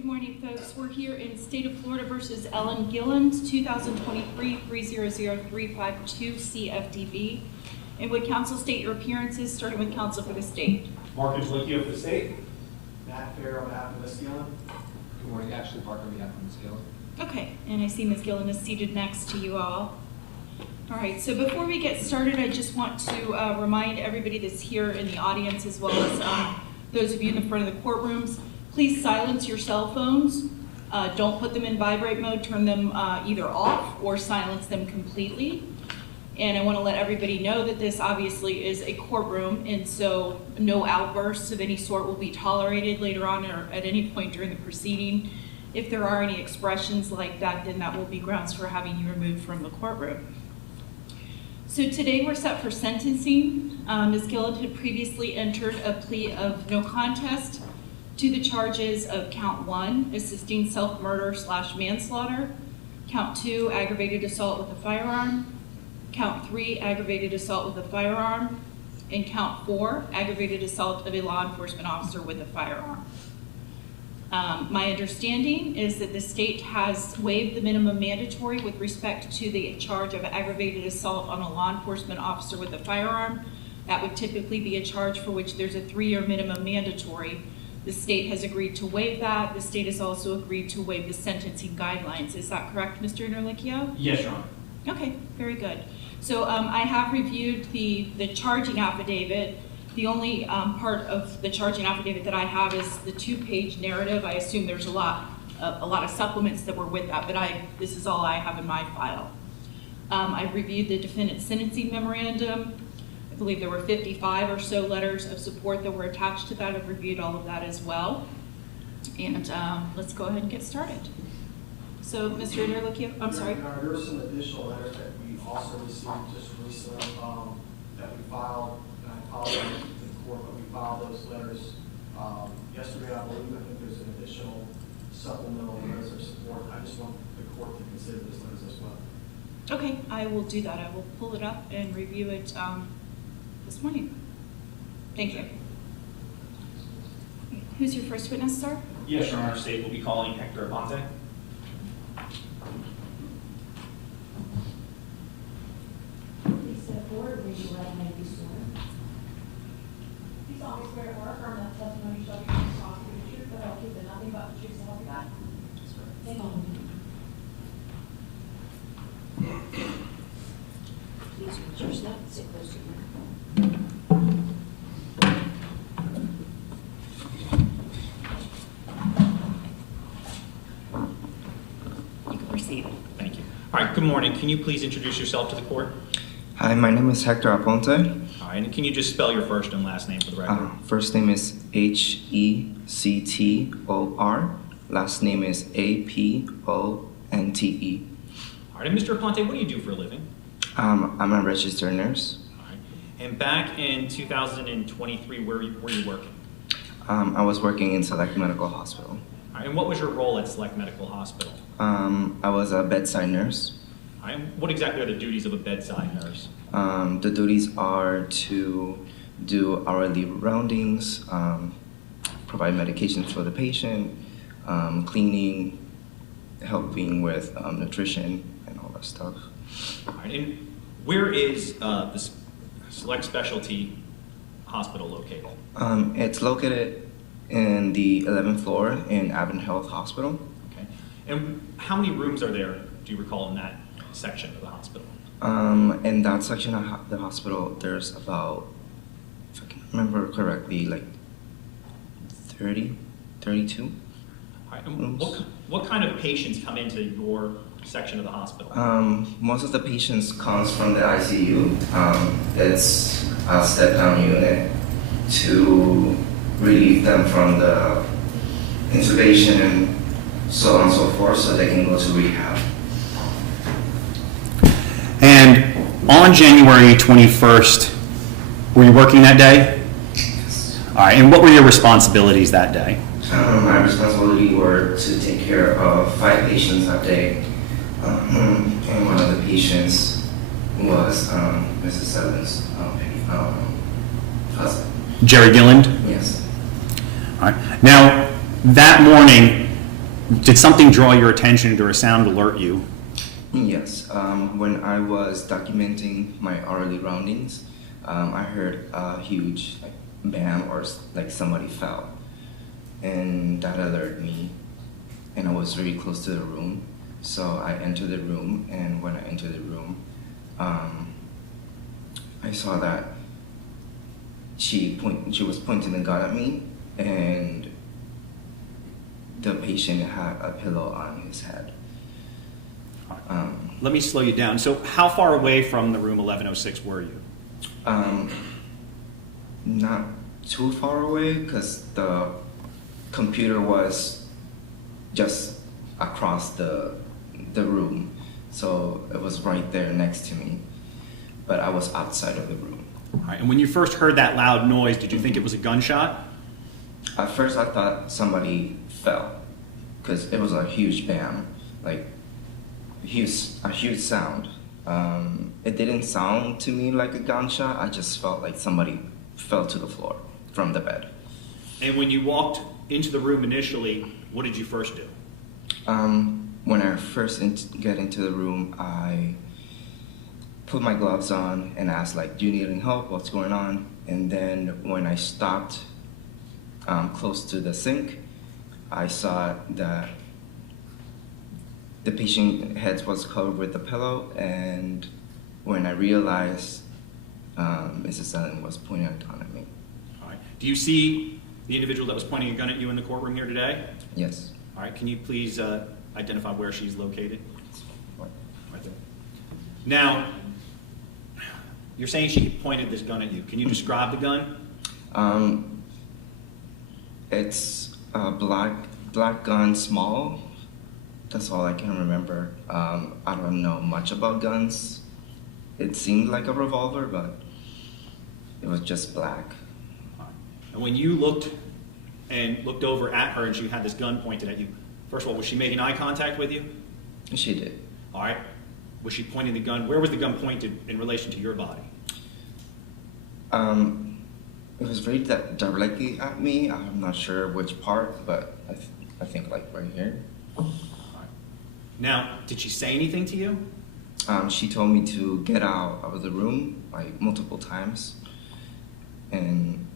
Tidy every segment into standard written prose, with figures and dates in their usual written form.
Good morning, folks. We're here in State of Florida versus Ellen Gilland, 2023-300352 CFDB. And would counsel state your appearances, starting with counsel for the state? Marcus Lickio for the state. Matt Fair on behalf of Ms. Gilland. Good morning, Ashley Parker on behalf of Ms. Gilland. Okay, and I see Ms. Gilland is seated next to you all. All right, so before we get started, I just want to remind everybody that's here in the audience, as well as those of you in the front of the courtrooms, please silence your cell phones. Don't put them in vibrate mode. Turn them either off or silence them completely. And I want to let everybody know that this obviously is a courtroom, and so no outbursts of any sort will be tolerated later on or at any point during the proceeding. If there are any expressions like that, then that will be grounds for having you removed from the courtroom. So today we're set for sentencing. Ms. Gilland had previously entered a plea of no contest to the charges of count 1, assisting self-murder / manslaughter, count 2, aggravated assault with a firearm, count 3, aggravated assault with a firearm, and count 4, aggravated assault of a law enforcement officer with a firearm. My understanding is that the state has waived the minimum mandatory with respect to the charge of aggravated assault on a law enforcement officer with a firearm. That would typically be a charge for which there's a 3-year minimum mandatory. The state has agreed to waive that. The state has also agreed to waive the sentencing guidelines. Is that correct, Mr. Nerlicchio? Yes, Your Honor. Okay, very good. So I have reviewed the charging affidavit. The only part of the charging affidavit that I have is the 2-page narrative. I assume there's a lot of supplements that were with that, but this is all I have in my file. I've reviewed the defendant's sentencing memorandum. I believe there were 55 or so letters of support that were attached to that. I've reviewed all of that as well. And let's go ahead and get started. So, Mr. Nerlicchio, I'm sorry. There were some additional letters that we also received just recently that we filed. And I apologize to the court, but we filed those letters yesterday, I believe. I think there's an additional supplemental letters of support. I just want the court to consider those letters as well. Okay, I will do that. I will pull it up and review it this morning. Thank you. Who's your first witness, sir? Yes, Your Honor. State will be calling Hector Ponte. Please step forward and raise your right hand if you swear. You solemnly swear to affirm that the testimony you shall give is the truth, but I'll keep it nothing but the truth, so help you God. Thank you. Please raise your left, sit close to me. You can proceed. Thank you. All right, good morning. Can you please introduce yourself to the court? Hi, my name is Hector Ponte. All right, and can you just spell your first and last name for the record? First name is Hector. Last name is Aponte. All right, and Mr. Ponte, what do you do for a living? I'm a registered nurse. All right, and back in 2023, where were you working? I was working in Select Medical Hospital. All right, and what was your role at Select Medical Hospital? I was a bedside nurse. All right, and what exactly are the duties of a bedside nurse? The duties are to do hourly roundings, provide medications for the patient, cleaning, helping with nutrition and all that stuff. All right, and where is the Select Specialty Hospital located? It's located in the 11th floor in Avon Health Hospital. Okay, and how many rooms are there, do you recall, in that section of the hospital? In that section of the hospital, there's about, if I can remember correctly, like 30, 32. All right, and what kind of patients come into your section of the hospital? Most of the patients comes from the ICU. It's a step-down unit to relieve them from the intubation and so on and so forth, so they can go to rehab. And on January 21st, were you working that day? Yes. All right, and what were your responsibilities that day? My responsibility were to take care of 5 patients that day, and one of the patients was Mrs. Seven's husband. Jerry Gilland? Yes. All right. Now, that morning, Did something draw your attention? Did a sound alert you? Yes, when I was documenting my hourly roundings, I heard a huge like bam or like somebody fell, and that alerted me, and I was very close to the room, so I entered the room, and when I entered the room, I saw that she was pointing the gun at me, and the patient had a pillow on his head. Let me slow you down. So how far away from the room 1106 were you? Not too far away, because the computer was just across the room, so it was right there next to me, but I was outside of the room. All right. And when you first heard that loud noise, did you think it was a gunshot? At first I thought somebody fell, because it was a huge bam, like a huge sound. It didn't sound to me like a gunshot, I just felt like somebody fell to the floor from the bed. And when you walked into the room initially, what did you first do? When I first get into the room, I put my gloves on and asked, like, do you need any help? What's going on? And then when I stopped close to the sink, I saw that the patient head was covered with a pillow, and when I realized Mrs. Allen was pointing a gun at me. All right. Do you see the individual that was pointing a gun at you in the courtroom here today? Yes. All right. Can you please identify where she's located? Right there. Now, you're saying she pointed this gun at you. Can you describe the gun? It's a black gun, small. That's all I can remember. I don't know much about guns. It seemed like a revolver, but it was just black. And when you looked over at her and she had this gun pointed at you, first of all, was she making eye contact with you? She did. All right. Was she pointing the gun? Where was the gun pointed in relation to your body? It was very directly at me. I'm not sure which part, but I think like right here. All right. Now, did she say anything to you? She told me to get out of the room like multiple times, and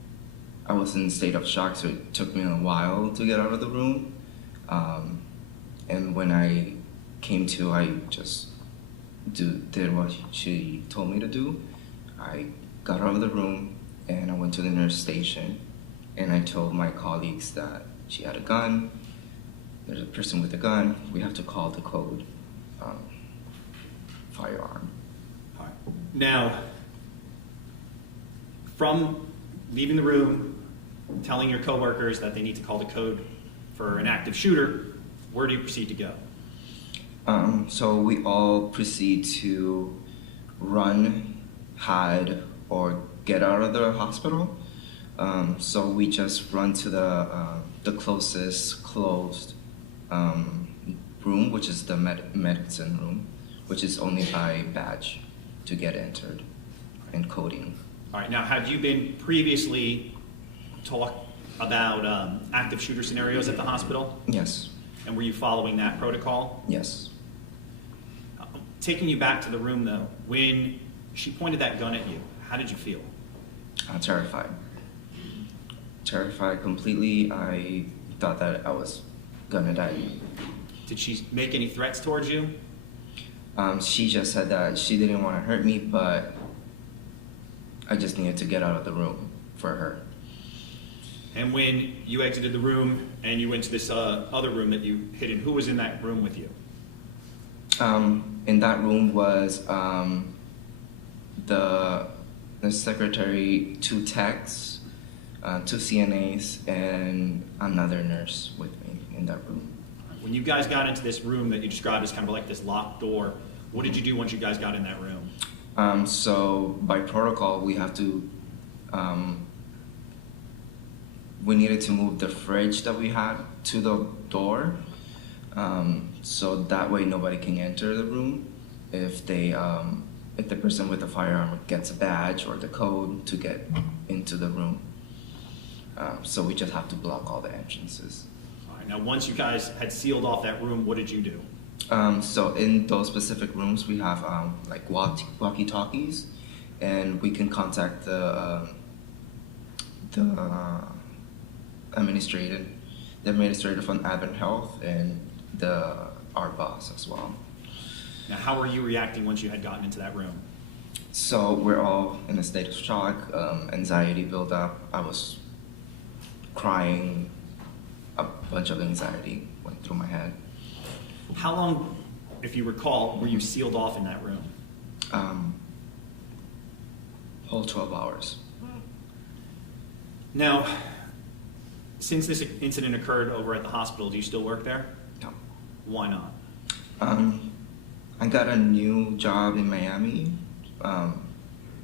I was in a state of shock, so it took me a while to get out of the room. And when I came to, I just did what she told me to do. I got out of the room and I went to the nurse station, and I told my colleagues that she had a gun. There's a person with a gun. We have to call the code firearm. All right. Now, from leaving the room, telling your coworkers that they need to call the code for an active shooter, where do you proceed to go? So we all proceed to run, hide, or get out of the hospital. So we just run to the closest closed room, which is the medicine room, which is only by badge to get entered and coding. All right. Now, have you been previously taught about active shooter scenarios at the hospital? Yes. And were you following that protocol? Yes. Taking you back to the room, though, when she pointed that gun at you, how did you feel? Terrified. Terrified completely. I thought that I was gonna die. Did she make any threats towards you? She just said that she didn't want to hurt me, but I just needed to get out of the room for her. And when you exited the room and you went to this other room that you hid in, who was in that room with you? In that room was the secretary, 2 techs, 2 CNAs, and another nurse with me in that room. When you guys got into this room that you described as kind of like this locked door, what did you do once you guys got in that room? So by protocol, we have to, we needed to move the fridge that we had to the door, so that way nobody can enter the room if the person with the firearm gets a badge or the code to get into the room. So we just have to block all the entrances. All right, now, once you guys had sealed off that room, what did you do? So in those specific rooms, we have like walkie-talkies, and we can contact the administrator from Advent Health and our boss as well. Now, how were you reacting once you had gotten into that room? So we're all in a state of shock, anxiety built up. I was crying, a bunch of anxiety went through my head. How long, if you recall, were you sealed off in that room? Whole 12 hours. Now, since this incident occurred over at the hospital, do you still work there? No. Why not? I got a new job in Miami.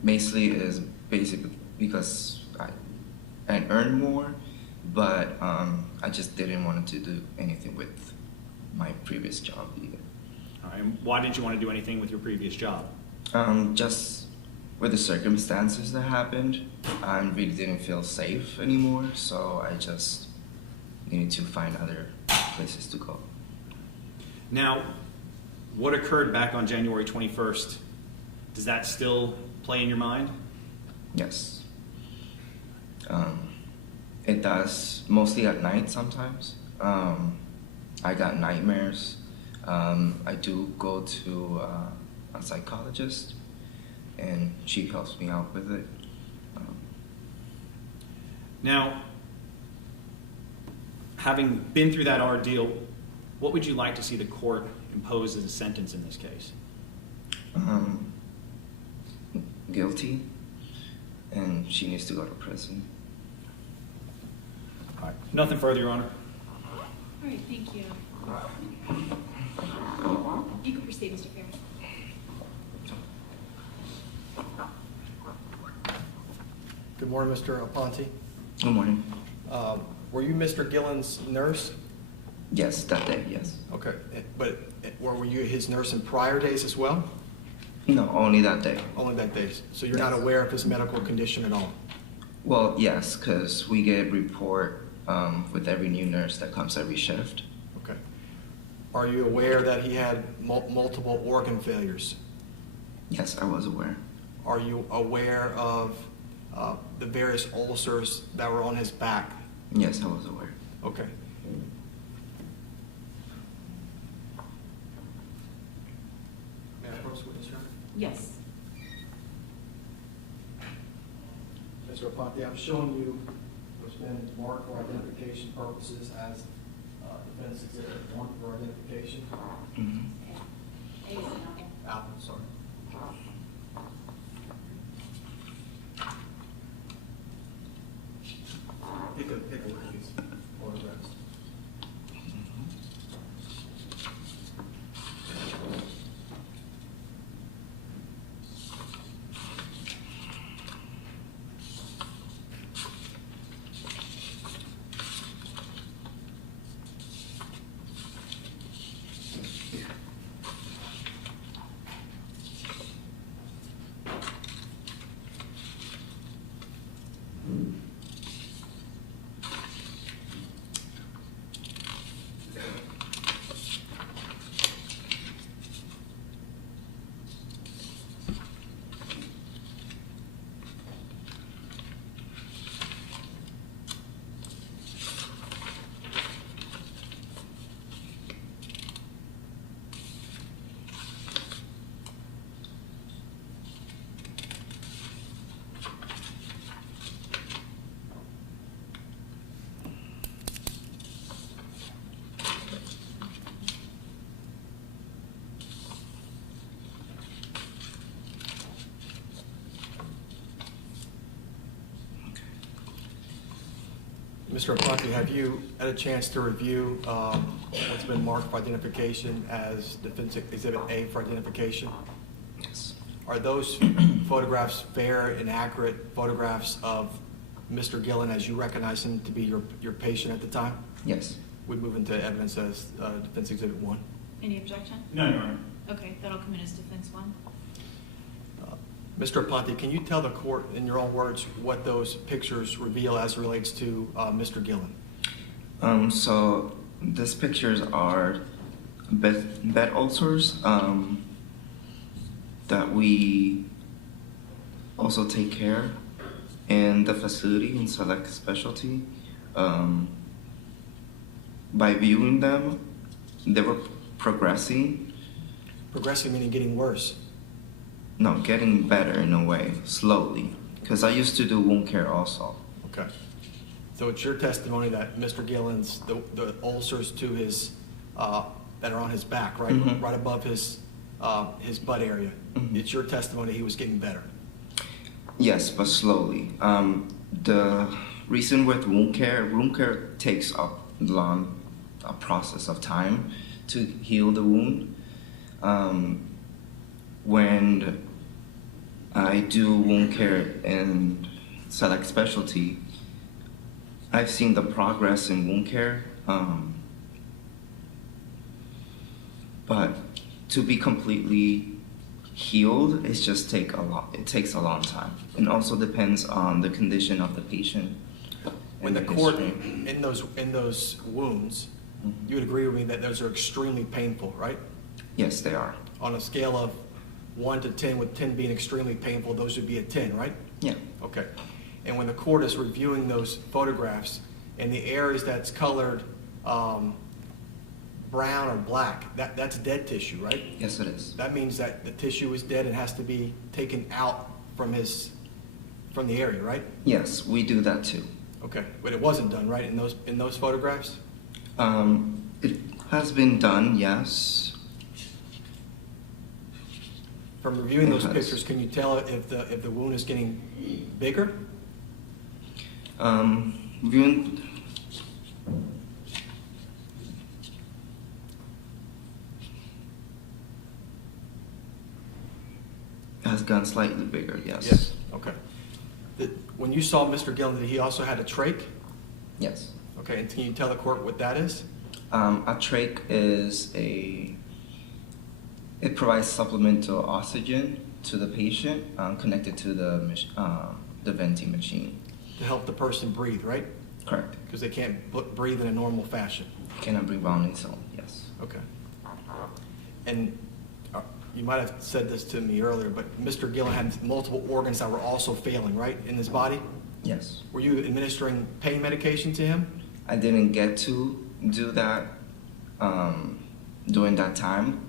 Basically because I earn more, but I just didn't want to do anything with my previous job either. All right, and why didn't you want to do anything with your previous job? Just with the circumstances that happened, I really didn't feel safe anymore, so I just needed to find other places to go. Now, what occurred back on January 21st, does that still play in your mind? Yes. It does, mostly at night sometimes. I got nightmares. I do go to a psychologist, and she helps me out with it. Now, having been through that ordeal, what would you like to see the court impose as a sentence in this case? Guilty, and she needs to go to prison. All right. Nothing further, Your Honor. All right, thank you. You can proceed, Mr. Fair. Good morning, Mr. Ponte. Good morning. Were you Mr. Gilland's nurse? Yes, that day, yes. Okay, but were you his nurse in prior days as well? No, only that day. Only that day. So you're not aware of his medical condition at all? Well, yes, because we get a report with every new nurse that comes every shift. Okay. Are you aware that he had multiple organ failures? Yes, I was aware. Are you aware of the various ulcers that were on his back? Yes, I was aware. Okay. May I approach the witness, Your Honor? Yes. Mr. Ponte, I'm showing you what's been marked for identification purposes as defense exhibit 1 for identification. Apple, sorry. Take a look at these photographs. Mr. Ponte, have you had a chance to review what's been marked for identification as Defense Exhibit A for identification? Yes. Are those photographs fair and accurate photographs of Mr. Gilland as you recognize him to be your patient at the time? Yes. We move into evidence as Defense Exhibit 1. Any objection? No, Your Honor. Okay, that'll come in as defense 1. Mr. Ponte, can you tell the court in your own words what those pictures reveal as it relates to Mr. Gilland? So These pictures are bed ulcers that we also take care in the facility in Select Specialty. By viewing them, they were progressing. Progressing meaning getting worse. No, getting better in a way, slowly. Because I used to do wound care also. Okay. So it's your testimony that Mr. Gilland's, the ulcers to his, that are on his back, right? Mhm. Right above his butt area. Mhm. It's your testimony he was getting better. Yes, but slowly. The reason with wound care takes a process of time to heal the wound. When I do wound care in Select Specialty, I've seen the progress in wound care, but to be completely healed, it takes a long time. And also depends on the condition of the patient. When and the court, history. in those wounds, Mhm. you would agree with me that those are extremely painful, right? Yes, they are. On a scale of 1 to 10, with 10 being extremely painful, those would be a 10, right? Yeah. Okay. And when the court is reviewing those photographs, and the areas that's colored brown or black, that's dead tissue, right? Yes, it is. That means that the tissue is dead and has to be taken out from the area, right? Yes, we do that too. Okay, but it wasn't done, right, in those photographs? It has been done, yes. From reviewing those It has. pictures, can you tell if the wound is getting bigger? Viewing. Has gone slightly bigger, yes. Yes. Okay. When you saw Mr. Gilland, he also had a trach? Yes. Okay, and can you tell the court what that is? A trach is it provides supplemental oxygen to the patient connected to the venting machine. To help the person breathe, right? Correct. Because they can't breathe in a normal fashion. Cannot breathe on its own, yes. Okay. And you might have said this to me earlier, but Mr. Gilland had multiple organs that were also failing, right, in his body? Yes. Were you administering pain medication to him? I didn't get to do that during that time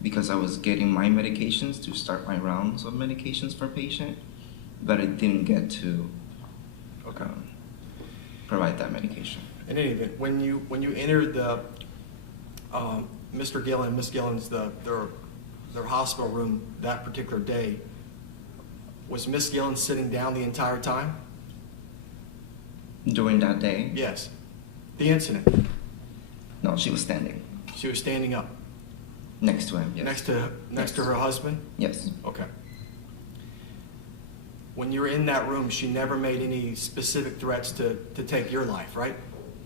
because I was getting my medications to start my rounds of medications for patient, but I didn't get to provide that medication. In any event, when you entered the Mr. Gilland and Miss Gilland's their hospital room that particular day, was Miss Gilland sitting down the entire time? During that day? Yes. The incident. No, she was standing She was standing up. next to him. Yes. Next to her husband? Yes. Okay. When you were in that room, she never made any specific threats to take your life, right?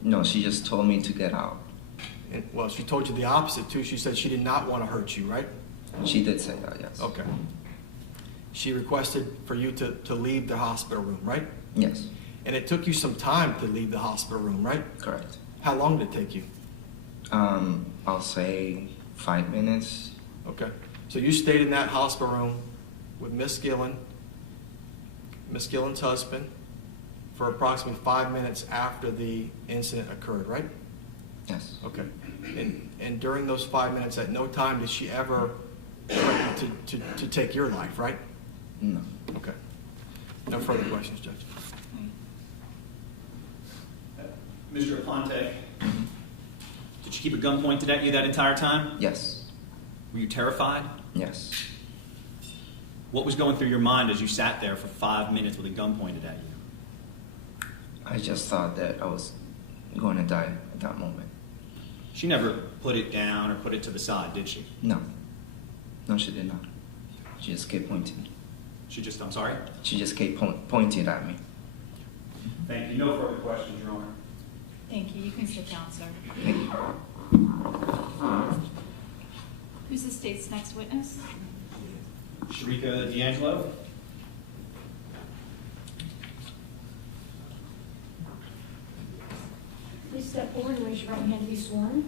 No, she just told me to get out. And, well, she told you the opposite too. She said she did not want to hurt you, right? She did say that, yes. Okay. She requested for you to leave the hospital room, right? Yes, And it took you some time to leave the hospital room, right? correct. How long did it take you? I'll say 5 minutes. Okay. So you stayed in that hospital room with Miss Gilland, Miss Gilland's husband, for approximately 5 minutes after the incident occurred, right? Yes. Okay. And during those 5 minutes, at no time did she ever threaten to take your life, right? No. Okay. No further questions, Judge. Mr. Ponte, did she keep a gun pointed at you that entire time? Yes. Were you terrified? Yes. What was going through your mind as you sat there for 5 minutes with a gun pointed at you? I just thought that I was going to die at that moment. She never put it down or put it to the side, did she? No. No, she did not. She just kept pointing. I'm sorry? She just kept pointing at me. Thank you. No further questions, Your Honor. Thank you. You can sit down, sir. Thank you. Who's the state's next witness? Sharica D'Angelo. Please step forward and raise your right hand to be sworn.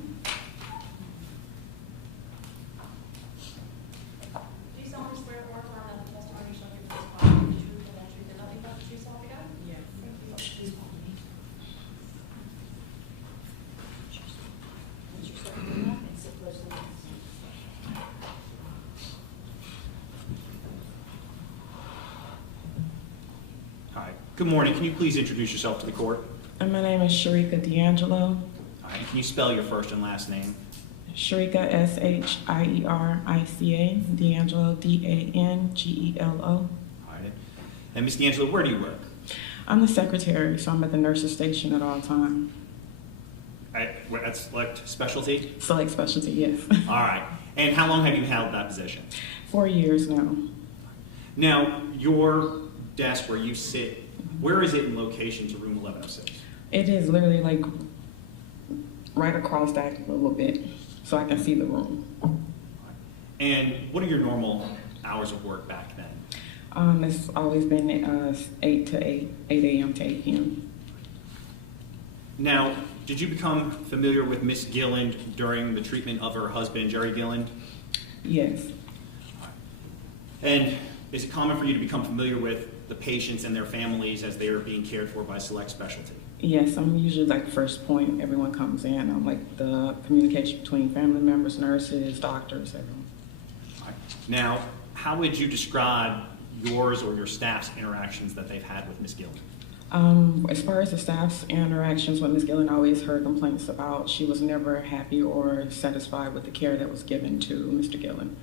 Do you solemnly swear or affirm that the testimony you shall give this body will be the truth and the truth and nothing but the truth, so help you God? Yes. Thank you. Please follow me. Once you start doing that, and sit close to the mic. Hi. Good morning. Can you please introduce yourself to the court? My name is Sharica D'Angelo. All right. Can you spell your first and last name? Sharica, S-H-I-E-R-I-C-A, D'Angelo, D-A-N-G-E-L-O. All right. And Ms. D'Angelo, where do you work? I'm the secretary, so I'm at the nurse's station at all time. At Select Specialty? Select specialty, yes. All right. And how long have you held that position? 4 years now. Now, your desk where you sit, where is it in location to room 1106? It is literally like right across that a little bit, so I can see the room. And what are your normal hours of work back then? It's always been 8 to 8 a.m. to 8 p.m. Now, did you become familiar with Miss Gilland during the treatment of her husband, Jerry Gilland? Yes. And is it common for you to become familiar with the patients and their families as they are being cared for by Select Specialty? Yes, I'm usually like first point everyone comes in. I'm like the communication between family members, nurses, doctors, everyone. All right. Now, how would you describe yours or your staff's interactions that they've had with Miss Gilland? As far as the staff's interactions with Ms. Gilland, I always heard complaints about she was never happy or satisfied with the care that was given to Mr. Gilland.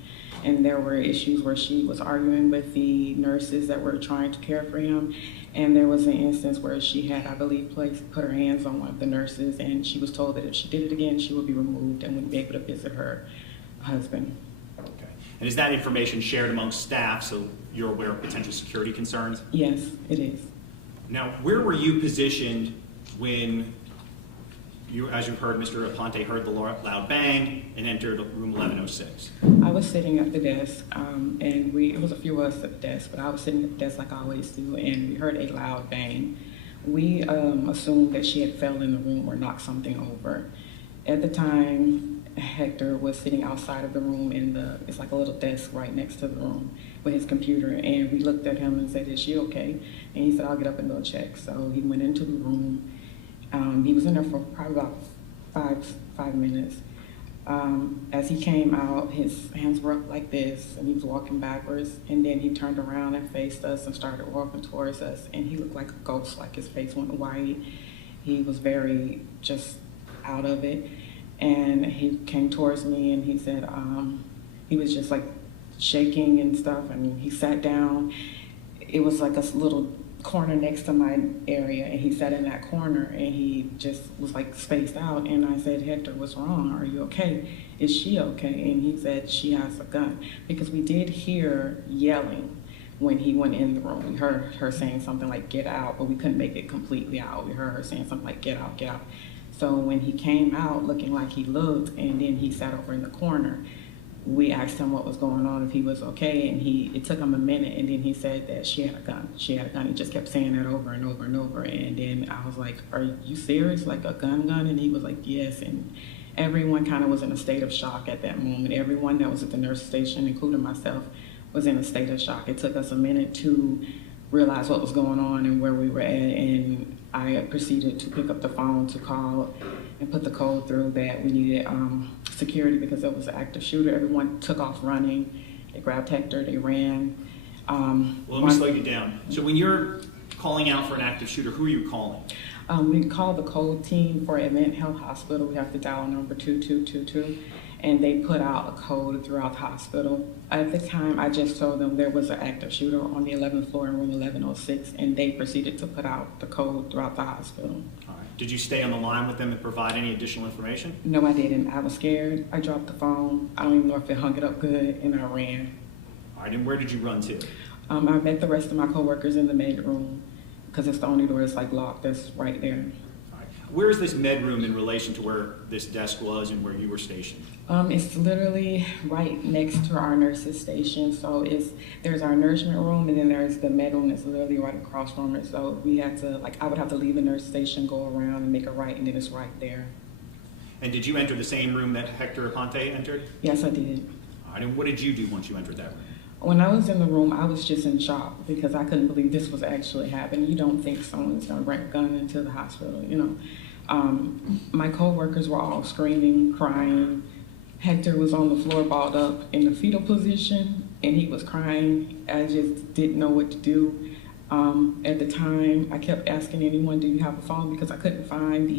And there were issues where she was arguing with the nurses that were trying to care for him. And there was an instance where she had, I believe, put her hands on one of the nurses, and she was told that if she did it again, she would be removed and wouldn't be able to visit her husband. Okay. And is that information shared amongst staff so you're aware of potential security concerns? Yes, it is. Now, where were you positioned when you, as you heard, Mr. Ponte heard the loud bang and entered room 1106? I was sitting at the desk, and it was a few of us at the desk, but I was sitting at the desk like I always do, and we heard a loud bang. We assumed that she had fell in the room or knocked something over. At the time, Hector was sitting outside of the room it's like a little desk right next to the room with his computer, and we looked at him and said, "Is she okay?" And he said, "I'll get up and go check." So he went into the room. He was in there for probably about five minutes. As he came out, his hands were up like this, and he was walking backwards, and then he turned around and faced us and started walking towards us, and he looked like a ghost, like his face went white. He was very just out of it, and he came towards me, and he said, he was just like shaking and stuff, and he sat down. It was like a little corner next to my area, and he sat in that corner, and he just was like spaced out. And I said, "Hector, what's wrong? Are you okay? Is she okay?" And he said, "She has a gun," because we did hear yelling when he went in the room. We heard her saying something like, "Get out," but we couldn't make it completely out. We heard her saying something like, "Get out, get out." So when he came out looking like he looked, and then he sat over in the corner, we asked him what was going on, if he was okay, and it took him a minute, and then he said that she had a gun. She had a gun. He just kept saying that over and over and over, and then I was like, "Are you serious? Like a gun?" And he was like, "Yes." And everyone kind of was in a state of shock at that moment. Everyone that was at the nurse station, including myself, was in a state of shock. It took us a minute to realize what was going on and where we were at, and I proceeded to pick up the phone to call and put the code through that we needed security because it was an active shooter. Everyone took off running. They grabbed Hector, they ran. Well, let me slow you down. So when you're calling out for an active shooter, who are you calling? We call the code team for Advent Health Hospital. We have to dial number 2222, and they put out a code throughout the hospital. At the time, I just told them there was an active shooter on the 11th floor in room 1106, and they proceeded to put out the code throughout the hospital. All right. Did you stay on the line with them and provide any additional information? No, I didn't. I was scared. I dropped the phone. I don't even know if it hung it up good, and I ran. All right, and where did you run to? I met the rest of my coworkers in the med room because it's the only door that's like locked that's right there. All right. Where is this med room in relation to where this desk was and where you were stationed? It's literally right next to our nurses' station. So there's our nourishment room, and then there's the med room that's literally right across from it. So we had to, like, I would have to leave the nurse station, go around and make a right, and then it's right there. And did you enter the same room that Hector Ponte entered? Yes, I did. All right, and what did you do once you entered that room? When I was in the room, I was just in shock because I couldn't believe this was actually happening. You don't think someone's gonna bring a gun into the hospital, you know. My co-workers were all screaming, crying. Hector was on the floor balled up in the fetal position, and he was crying. I just didn't know what to do. At the time, I kept asking anyone, do you have a phone? Because I couldn't find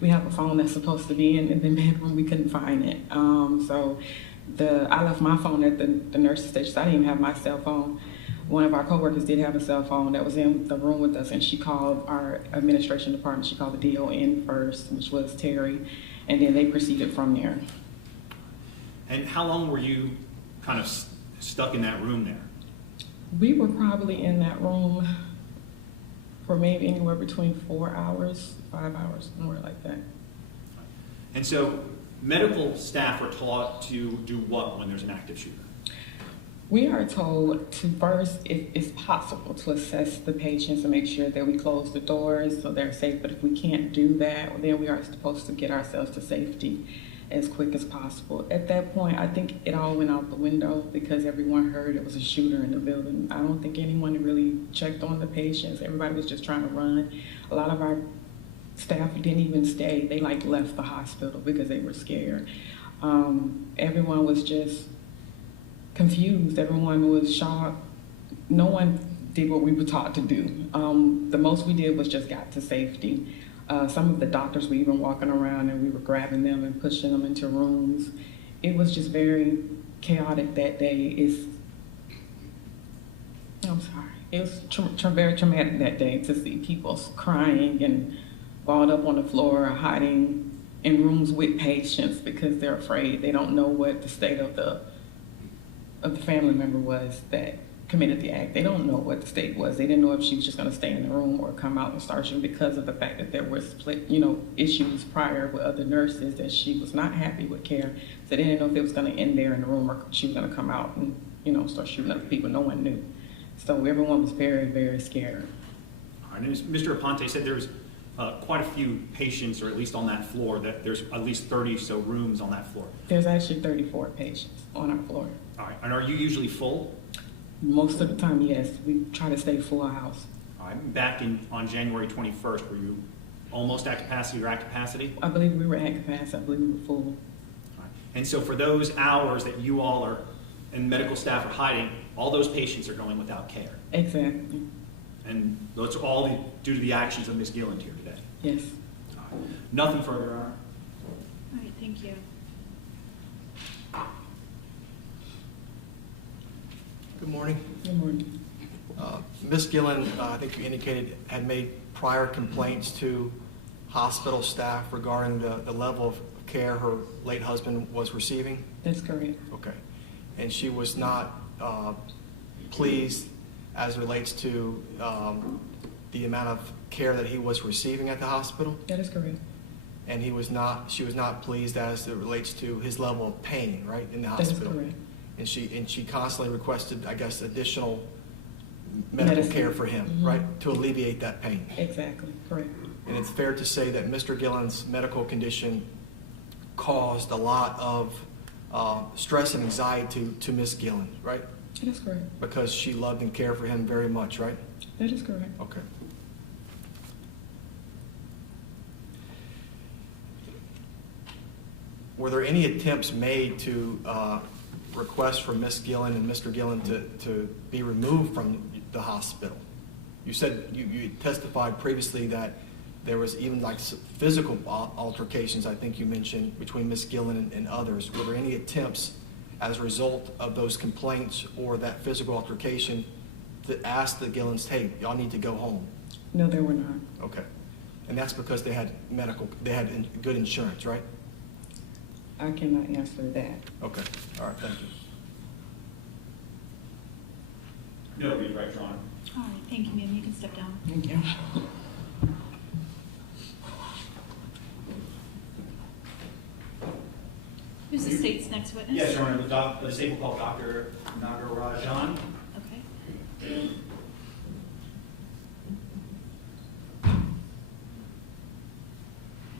we have a phone that's supposed to be in the bedroom, we couldn't find it. I left my phone at the nurse's station, so I didn't even have my cell phone. One of our coworkers did have a cell phone that was in the room with us, and she called our administration department. She called the DON first, which was Terry, and then they proceeded from there. And how long were you kind of stuck in that room there? We were probably in that room for maybe anywhere between 4 hours, 5 hours, somewhere like that. And so medical staff are taught to do what when there's an active shooter? We are told to first, if it's possible, to assess the patients and make sure that we close the doors so they're safe. But if we can't do that, then we are supposed to get ourselves to safety as quick as possible. At that point, I think it all went out the window because everyone heard it was a shooter in the building. I don't think anyone really checked on the patients. Everybody was just trying to run. A lot of our staff didn't even stay. They like left the hospital because they were scared. Everyone was just confused. Everyone was shocked. No one did what we were taught to do. The most we did was just got to safety. Some of the doctors were even walking around and we were grabbing them and pushing them into rooms. It was just very chaotic that day. It was very traumatic that day to see people crying and balled up on the floor, hiding in rooms with patients because they're afraid. They don't know what the state of the family member was that committed the act. They don't know what the state was. They didn't know if she was just going to stay in the room or come out and start shooting because of the fact that there were issues prior with other nurses that she was not happy with care. So they didn't know if it was going to end there in the room or she was going to come out and start shooting other people. No one knew. So everyone was very, very scared. All right, and as Mr. Ponte said, there's quite a few patients, or at least on that floor, that there's at least 30 or so rooms on that floor. There's actually 34 patients on our floor. All right, and are you usually full? Most of the time, yes. We try to stay full house. All right, back on January 21st, were you almost at capacity or at capacity? I believe we were at capacity. I believe we were full. All right. And so for those hours that you all are, and medical staff are hiding, all those patients are going without care. Exactly. And that's all due to the actions of Ms. Gilland here today. Yes. All right. Nothing further, Your Honor. All right, thank you. Good morning. Good morning. Ms. Gilland, I think you indicated, had made prior complaints to hospital staff regarding the level of care her late husband was receiving? That's correct. Okay. And she was not pleased as it relates to the amount of care that he was receiving at the hospital? That is correct. And she was not pleased as it relates to his level of pain, right, in the hospital? That is correct. And she constantly requested, I guess, additional medical care for him, Mm-hmm. right, to alleviate that pain. Exactly, correct. And it's fair to say that Mr. Gilland's medical condition caused a lot of stress and anxiety to Ms. Gilland, right? That is correct. Because she loved and cared for him very much, right? That is correct. Okay. Were there any attempts made to request for Ms. Gilland and Mr. Gilland to be removed from the hospital? You said you testified previously that there was even like physical altercations, I think you mentioned, between Ms. Gilland and others. Were there any attempts as a result of those complaints or that physical altercation to ask the Gillands, hey, y'all need to go home? No, there were not. Okay. And that's because they had good insurance, right? I cannot answer that. Okay. All right. Thank you. No, you're right, Your Honor. All right, thank you, ma'am. You can step down. Thank you. next witness? Yes, Your Honor, the disabled called Dr. Nagarajan. Okay.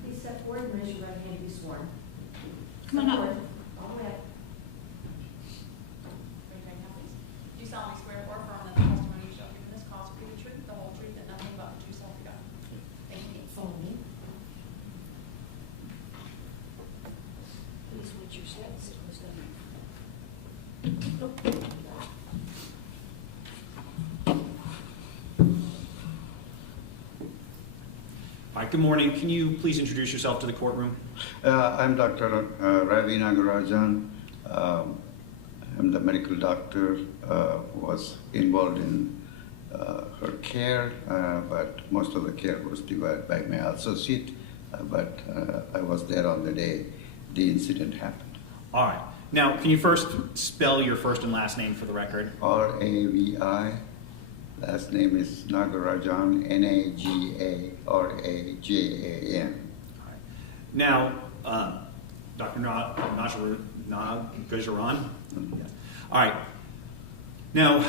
Please step forward and raise your right hand to be sworn. Come on Step up. forward. All the way up. Raise your right hand, please. Do you solemnly swear or affirm that the testimony you shall give in this cause will be the truth, the whole truth, and nothing but the truth, so help you God? Thank you. Follow me. Please watch your steps. Who's going All right, good morning. Can you please introduce yourself to the courtroom? I'm Dr. Ravi Nagarajan. I'm the medical doctor who was involved in her care, but most of the care was provided by my associate. But I was there on the day the incident happened. All right. Now, can you first spell your first and last name for the record? Ravi. Last name is Nagarajan, Nagarajan. All right. Now, Dr. Nagarajan. Yes. All right. Now,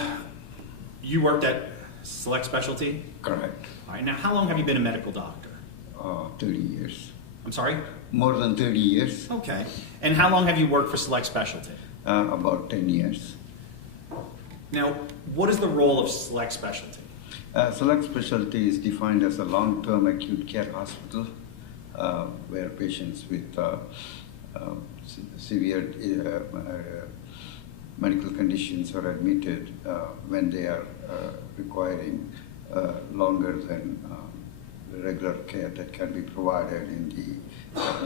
you worked at Select Specialty? Correct. All right. Now, how long have you been a medical doctor? 30 years. I'm sorry? More than 30 years. Okay. And how long have you worked for Select Specialty? About 10 years. Now, what is the role of Select Specialty? Select Specialty is defined as a long-term acute care hospital where patients with severe medical conditions are admitted when they are requiring longer than the regular care that can be provided in the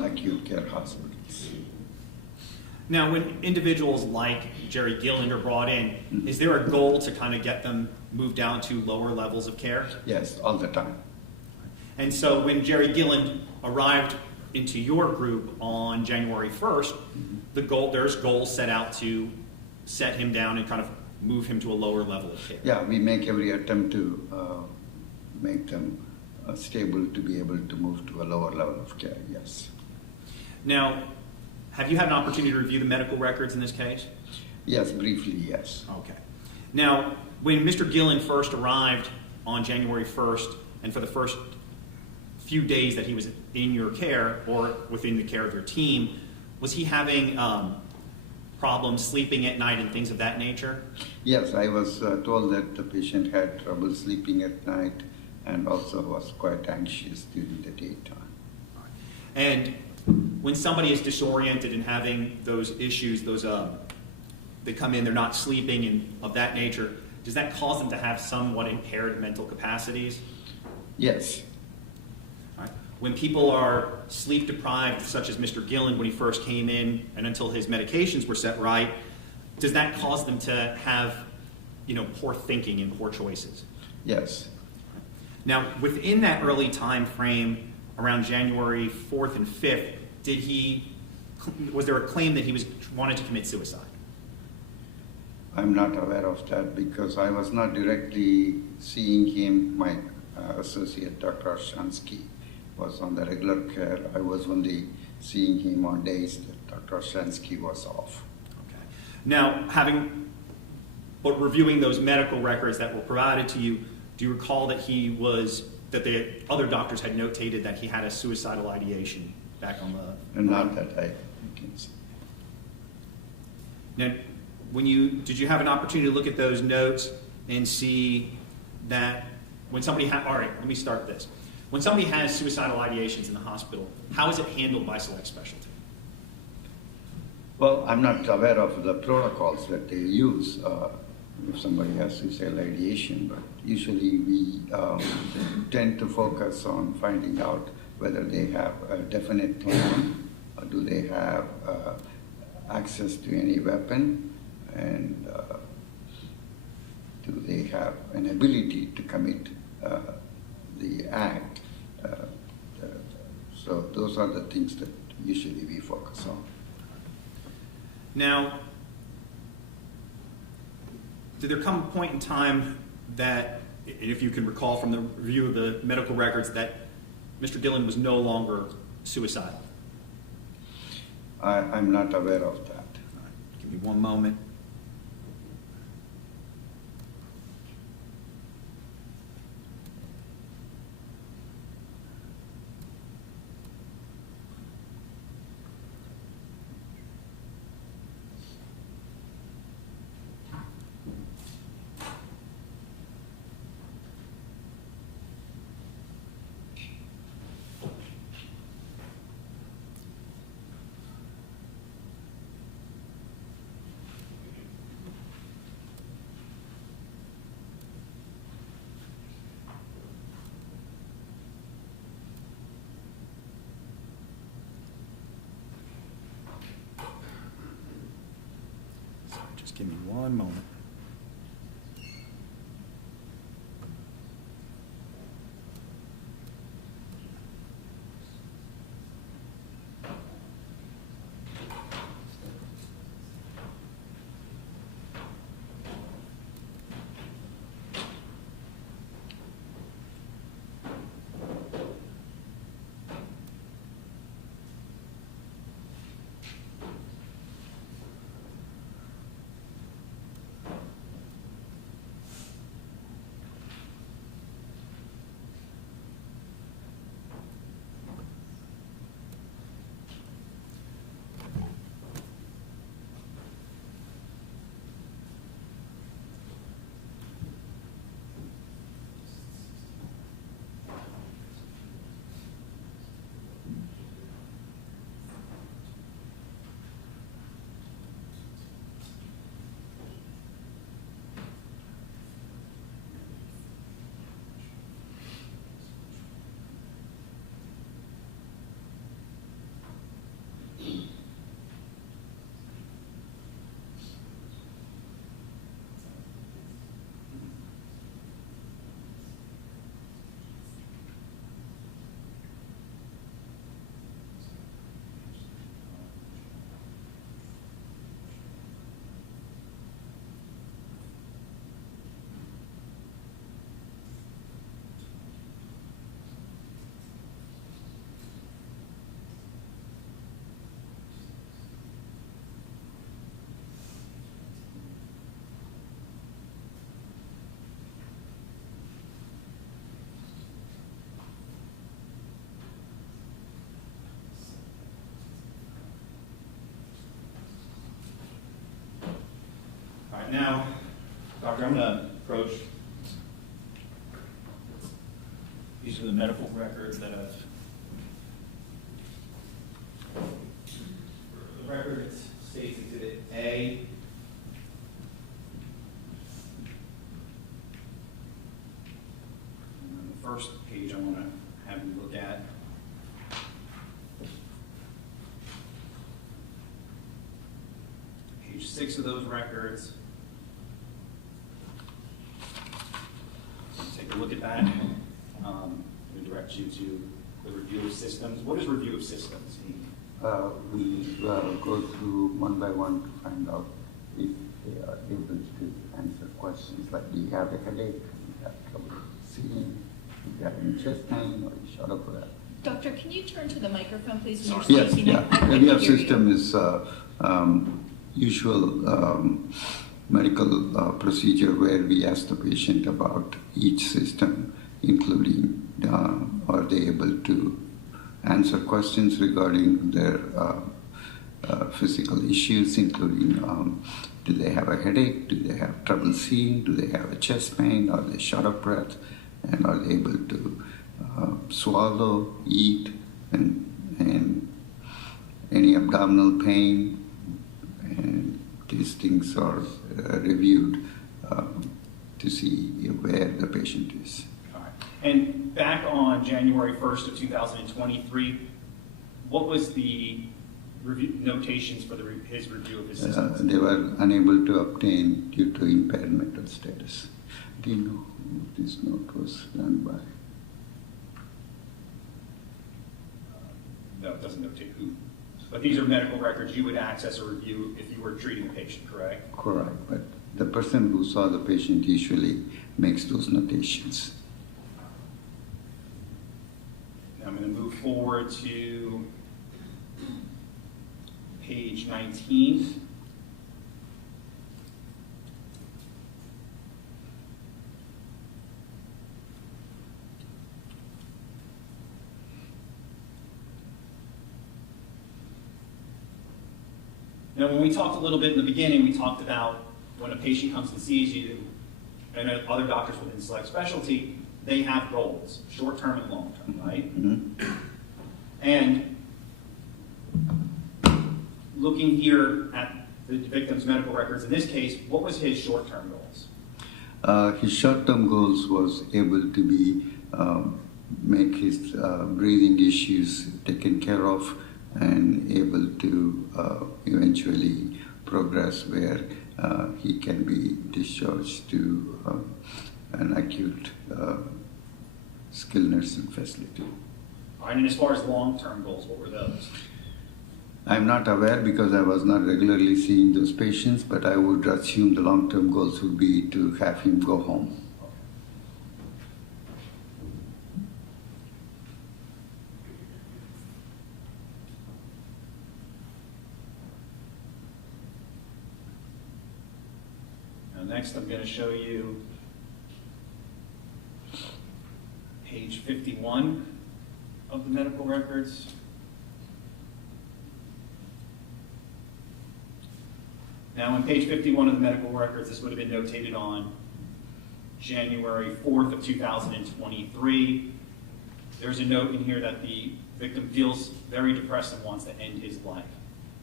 acute care hospitals. Now, when individuals like Jerry Gilland are brought in, is there a goal to kind of get them moved down to lower levels of care? Yes, all the time. And so when Jerry Gilland arrived into your group on January 1st, there's goals set out to set him down and kind of move him to a lower level of care. Yeah, we make every attempt to make them stable to be able to move to a lower level of care, yes. Now, have you had an opportunity to review the medical records in this case? Yes, briefly, yes. Okay. Now, when Mr. Gilland first arrived on January 1st, and for the first few days that he was in your care or within the care of your team, was he having problems sleeping at night and things of that nature? Yes, I was told that the patient had trouble sleeping at night and also was quite anxious during the daytime. And when somebody is disoriented and having those issues, they come in, they're not sleeping and of that nature, does that cause them to have somewhat impaired mental capacities? Yes. All right. When people are sleep deprived, such as Mr. Gilland when he first came in and until his medications were set right, does that cause them to have, poor thinking and poor choices? Yes. Now, within that early time frame, around January 4th and 5th, was there a claim that he wanted to commit suicide? I'm not aware of that because I was not directly seeing him. My associate, Dr. Shansky, was on the regular care. I was only seeing him on days that Dr. Shansky was off. Okay. Now, reviewing those medical records that were provided to you, do you recall that the other doctors had notated that he had a suicidal ideation back on the... Not that I can see. Now, did you have an opportunity to look at those notes and see that when somebody all right, let me start this. When somebody has suicidal ideations in the hospital, how is it handled by Select Specialty? Well, I'm not aware of the protocols that they use if somebody has suicidal ideation, but usually we tend to focus on finding out whether they have a definite plan, or do they have access to any weapon, and do they have an ability to commit the act. So those are the things that usually we focus on. Now, did there come a point in time that, if you can recall from the review of the medical records, that Mr. Gilland was no longer suicidal? I'm not aware of that. Give me one moment. Sorry, just give me one moment. All right, now, Doctor, I'm going to approach. These are the medical records that I've. The record states Exhibit A. And then the first page I want to have you look at. Page 6 of those records. Take a look at that. We direct you to the review of systems. What does review of systems mean? We go through one by one to find out if they are able to answer questions like, do you have a headache? Do you have trouble seeing? Do you have any chest pain or you short of breath? Doctor, can you turn to the microphone, please, when Yes, you're speaking? yeah. I couldn't Review of hear you. system is usual medical procedure where we ask the patient about each system, including are they able to answer questions regarding their physical issues, including do they have a headache, do they have trouble seeing, do they have a chest pain, are they short of breath, and are they able to swallow, eat, and any abdominal pain, and these things are reviewed to see where the patient is. All right. And back on January 1st of 2023, what was the review notations for his review of his systems? They were unable to obtain due to impairment of status. Do you know who this note was done by? No, it doesn't notate who. But these are medical records you would access or review if you were treating the patient, correct? Correct, but the person who saw the patient usually makes those notations. Now I'm going to move forward to page 19. Now, when we talked a little bit in the beginning, we talked about when a patient comes and sees you, and other doctors within select specialty, they have goals, short-term and long-term, right? Mhm. And looking here at the victim's medical records, in this case, what was his short-term goals? His short-term goals was able to be make his breathing issues taken care of and able to eventually progress where he can be discharged to an acute skilled nursing facility. All right, and as far as long-term goals, what were those? I'm not aware because I was not regularly seeing those patients, but I would assume the long-term goals would be to have him go home. Now, next, I'm going to show you page 51 of the medical records. Now, on page 51 of the medical records, this would have been notated on January 4th of 2023. There's a note in here that the victim feels very depressed and wants to end his life.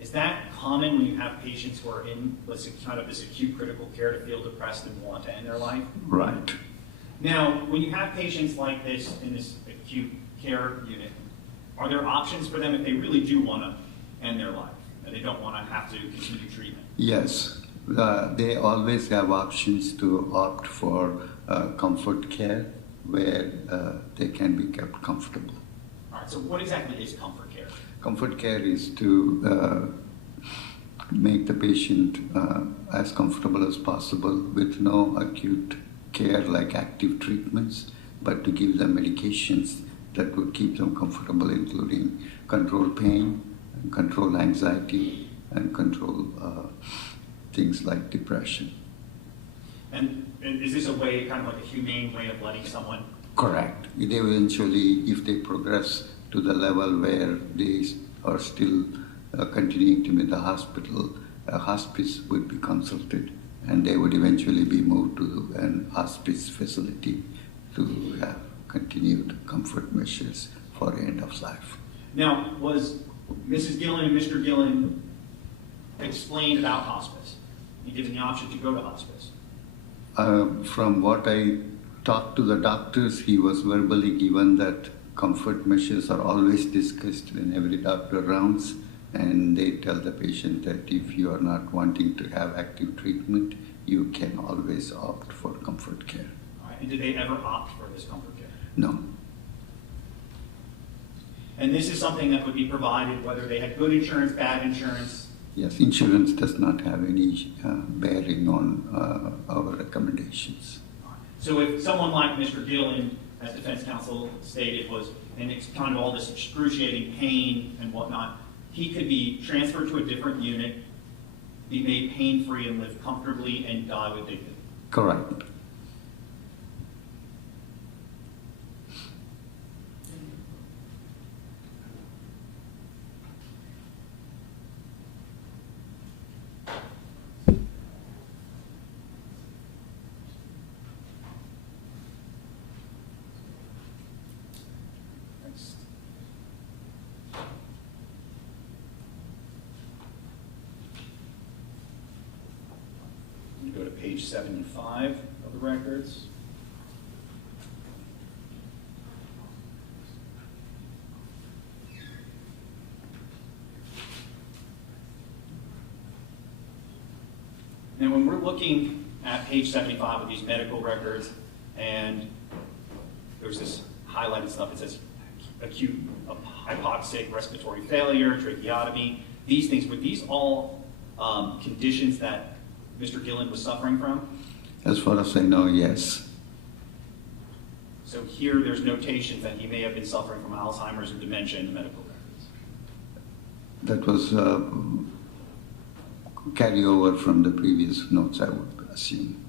Is that common when you have patients who are in kind of this acute critical care to feel depressed and want to end their life? Right. Now, when you have patients like this in this acute care unit, are there options for them if they really do want to end their life and they don't want to have to continue treatment? Yes, they always have options to opt for comfort care where they can be kept comfortable. All right, so what exactly is comfort care? Comfort care is to make the patient as comfortable as possible with no acute care like active treatments, but to give them medications that would keep them comfortable, including control pain, control anxiety, and control things like depression. And is this a way, kind of like a humane way of letting someone? Correct. They eventually, if they progress to the level where they are still continuing to be in the hospital, a hospice would be consulted, and they would eventually be moved to an hospice facility to have continued comfort measures for the end of life. Now, was Mrs. Gilland and Mr. Gilland explained about hospice? You given the option to go to hospice? From what I talked to the doctors, he was verbally given that comfort measures are always discussed in every doctor rounds, and they tell the patient that if you are not wanting to have active treatment, you can always opt for comfort care. All right, and did they ever opt for this comfort care? No. And this is something that would be provided whether they had good insurance, bad insurance? Yes, insurance does not have any bearing on our recommendations. So if someone like Mr. Gilland, as defense counsel stated, was in kind of all this excruciating pain and whatnot, he could be transferred to a different unit, be made pain-free and live comfortably and die with dignity. Correct. Next. You go to page 75 of the records. Now, when we're looking at page 75 of these medical records, and there's this highlighted stuff, it says acute hypoxic respiratory failure, tracheotomy, these things, were these all conditions that Mr. Gilland was suffering from? As far as I know, yes. So here there's notations that he may have been suffering from Alzheimer's and dementia in the medical records. That was carryover from the previous notes, I would assume.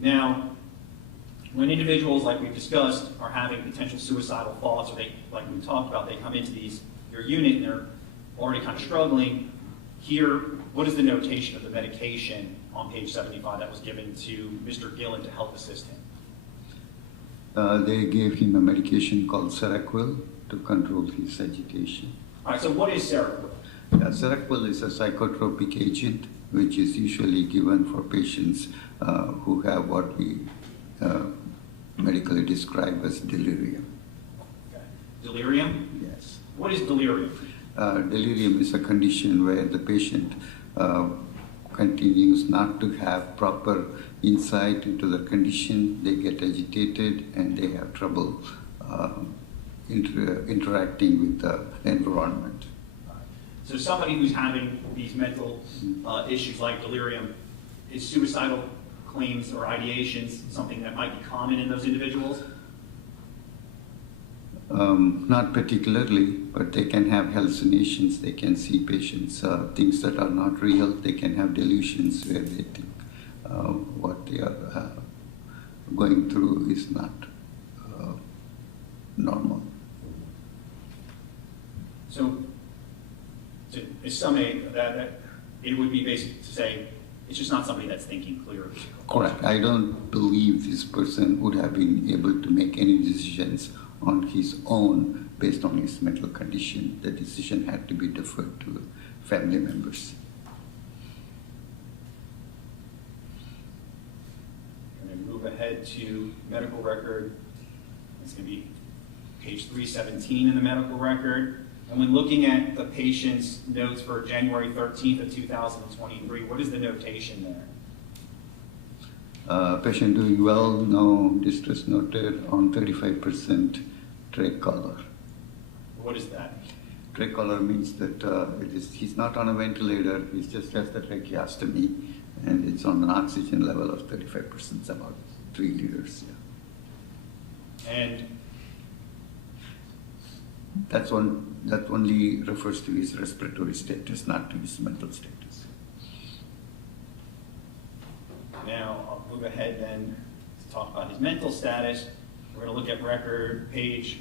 Now, when individuals, like we've discussed, are having potential suicidal thoughts, or they, like we talked about, they come into your unit and already kind of struggling. Here, what is the notation of the medication on page 75 that was given to Mr. Gilland to help assist him? They gave him a medication called Seroquel to control his agitation. All right, so what is Seroquel? Seroquel is a psychotropic agent which is usually given for patients who have what we medically describe as delirium. Okay. Delirium? Yes. What is delirium? Delirium is a condition where the patient continues not to have proper insight into the condition. They get agitated and they have trouble interacting with the environment. So somebody who's having these mental issues like delirium, is suicidal claims or ideations something that might be common in those individuals? Not particularly, but they can have hallucinations. They can see patients, things that are not real. They can have delusions where they think what they are going through is not normal. So, to summate that it would be basic to say it's just not somebody that's thinking clearly. Correct. I don't believe this person would have been able to make any decisions on his own based on his mental condition. The decision had to be deferred to family members. And then move ahead to medical record. It's going to be page 317 in the medical record. And when looking at the patient's notes for January 13th of 2023, what is the notation there? Patient doing well, no distress noted on 35% trach color. What is that? Trach color means that he's not on a ventilator, he just has the tracheostomy, and it's on an oxygen level of 35%, about 3 liters. Yeah. And that only refers to his respiratory status, not to his mental status. now I'll move ahead then to talk about his mental status. We're going to look at record page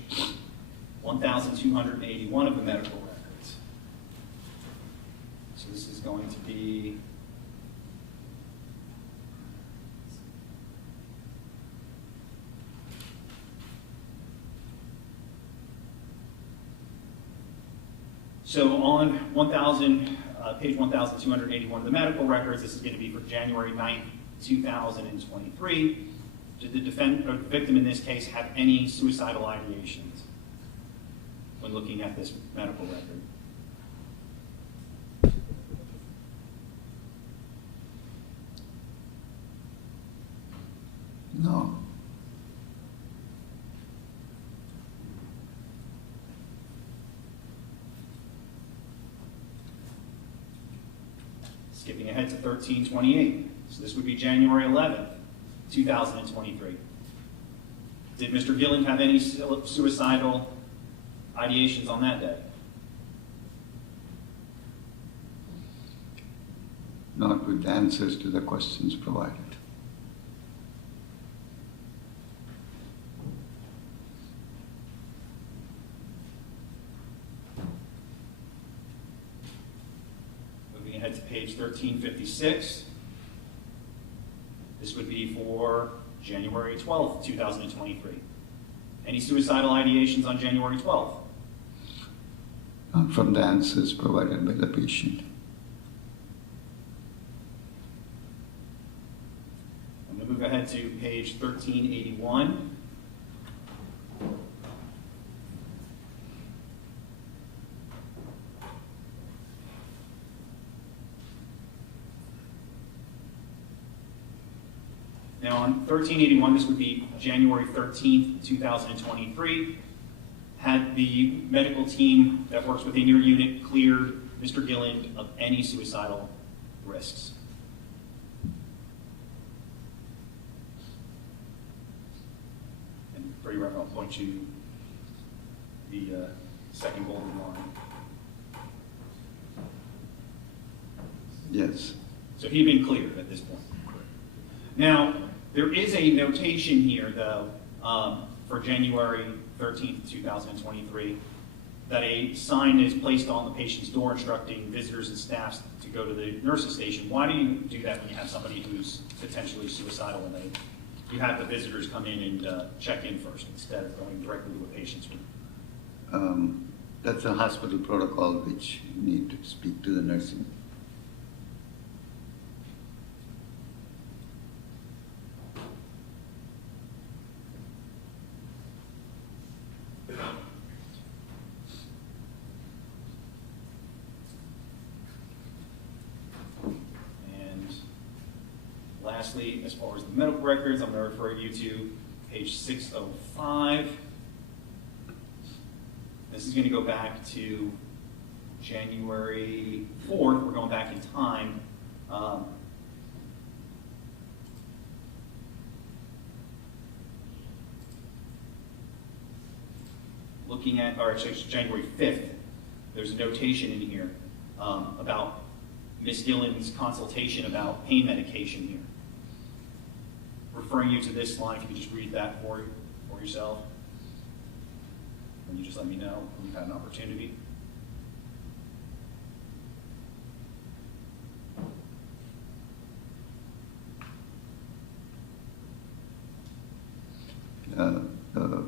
1,281 of the medical records. So this is going to be so on page 1,281 of the medical records, this is going to be for January 9th, 2023. Did the victim in this case have any suicidal ideations when looking at this medical record? No. Skipping ahead to 1328. So this would be January 11th, 2023. Did Mr. Gilland have any suicidal ideations on that day? Not with the answers to the questions provided. Moving ahead to page 1356. This would be for January 12th, 2023. Any suicidal ideations on January 12th? Not from the answers provided by the patient. I'm going to move ahead to page 1381. Now on 1381, this would be January 13th, 2023. Had the medical team that works within your unit cleared Mr. Gilland of any suicidal risks? And for your reference, I'll point to the second golden line. Yes. So he'd been cleared at this point. Now, there is a notation here, though, for January 13th, 2023. that a sign is placed on the patient's door instructing visitors and staffs to go to the nurse's station. Why do you do that when you have somebody who's potentially suicidal and you have the visitors come in and check in first instead of going directly to a patient's room? That's a hospital protocol which you need to speak to the nursing. And lastly, as far as the medical records, I'm going to refer you to page 605. This is going to go back to January 4th. We're going back in time. Looking at, or actually January 5th, there's a notation in here about Ms. Gilland's consultation about pain medication here. Referring you to this line, if you could just read that for yourself. And you just let me know when you've had an opportunity. The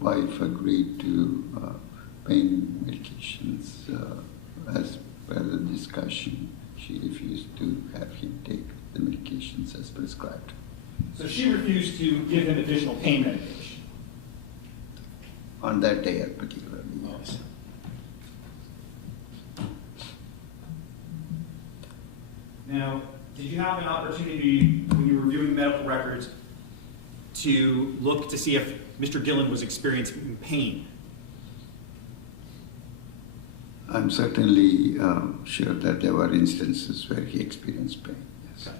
wife agreed to pain medications as per the discussion. She refused to have him take the medications as prescribed. So she refused to give him additional pain medication. On that day particularly, yes. Now, did you have an opportunity when you were reviewing medical records to look to see if Mr. Gilland was experiencing pain? I'm certainly sure that there were instances where he experienced pain, yes. Okay.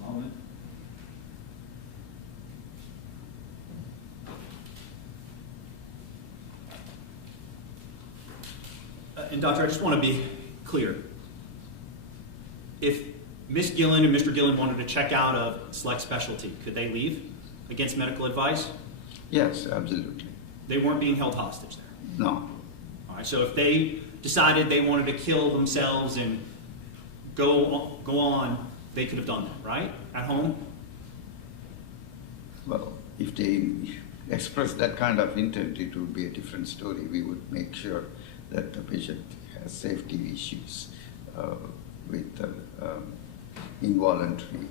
Moment. And doctor, I just want to be clear. If Ms. Gilland and Mr. Gilland wanted to check out of select specialty, could they leave against medical advice? Yes, absolutely. They weren't being held hostage there. No. All right, so if they decided they wanted to kill themselves and go on, they could have done that, right? At home? Well, if they express that kind of intent, it would be a different story. We would make sure that the patient has safety issues with involuntary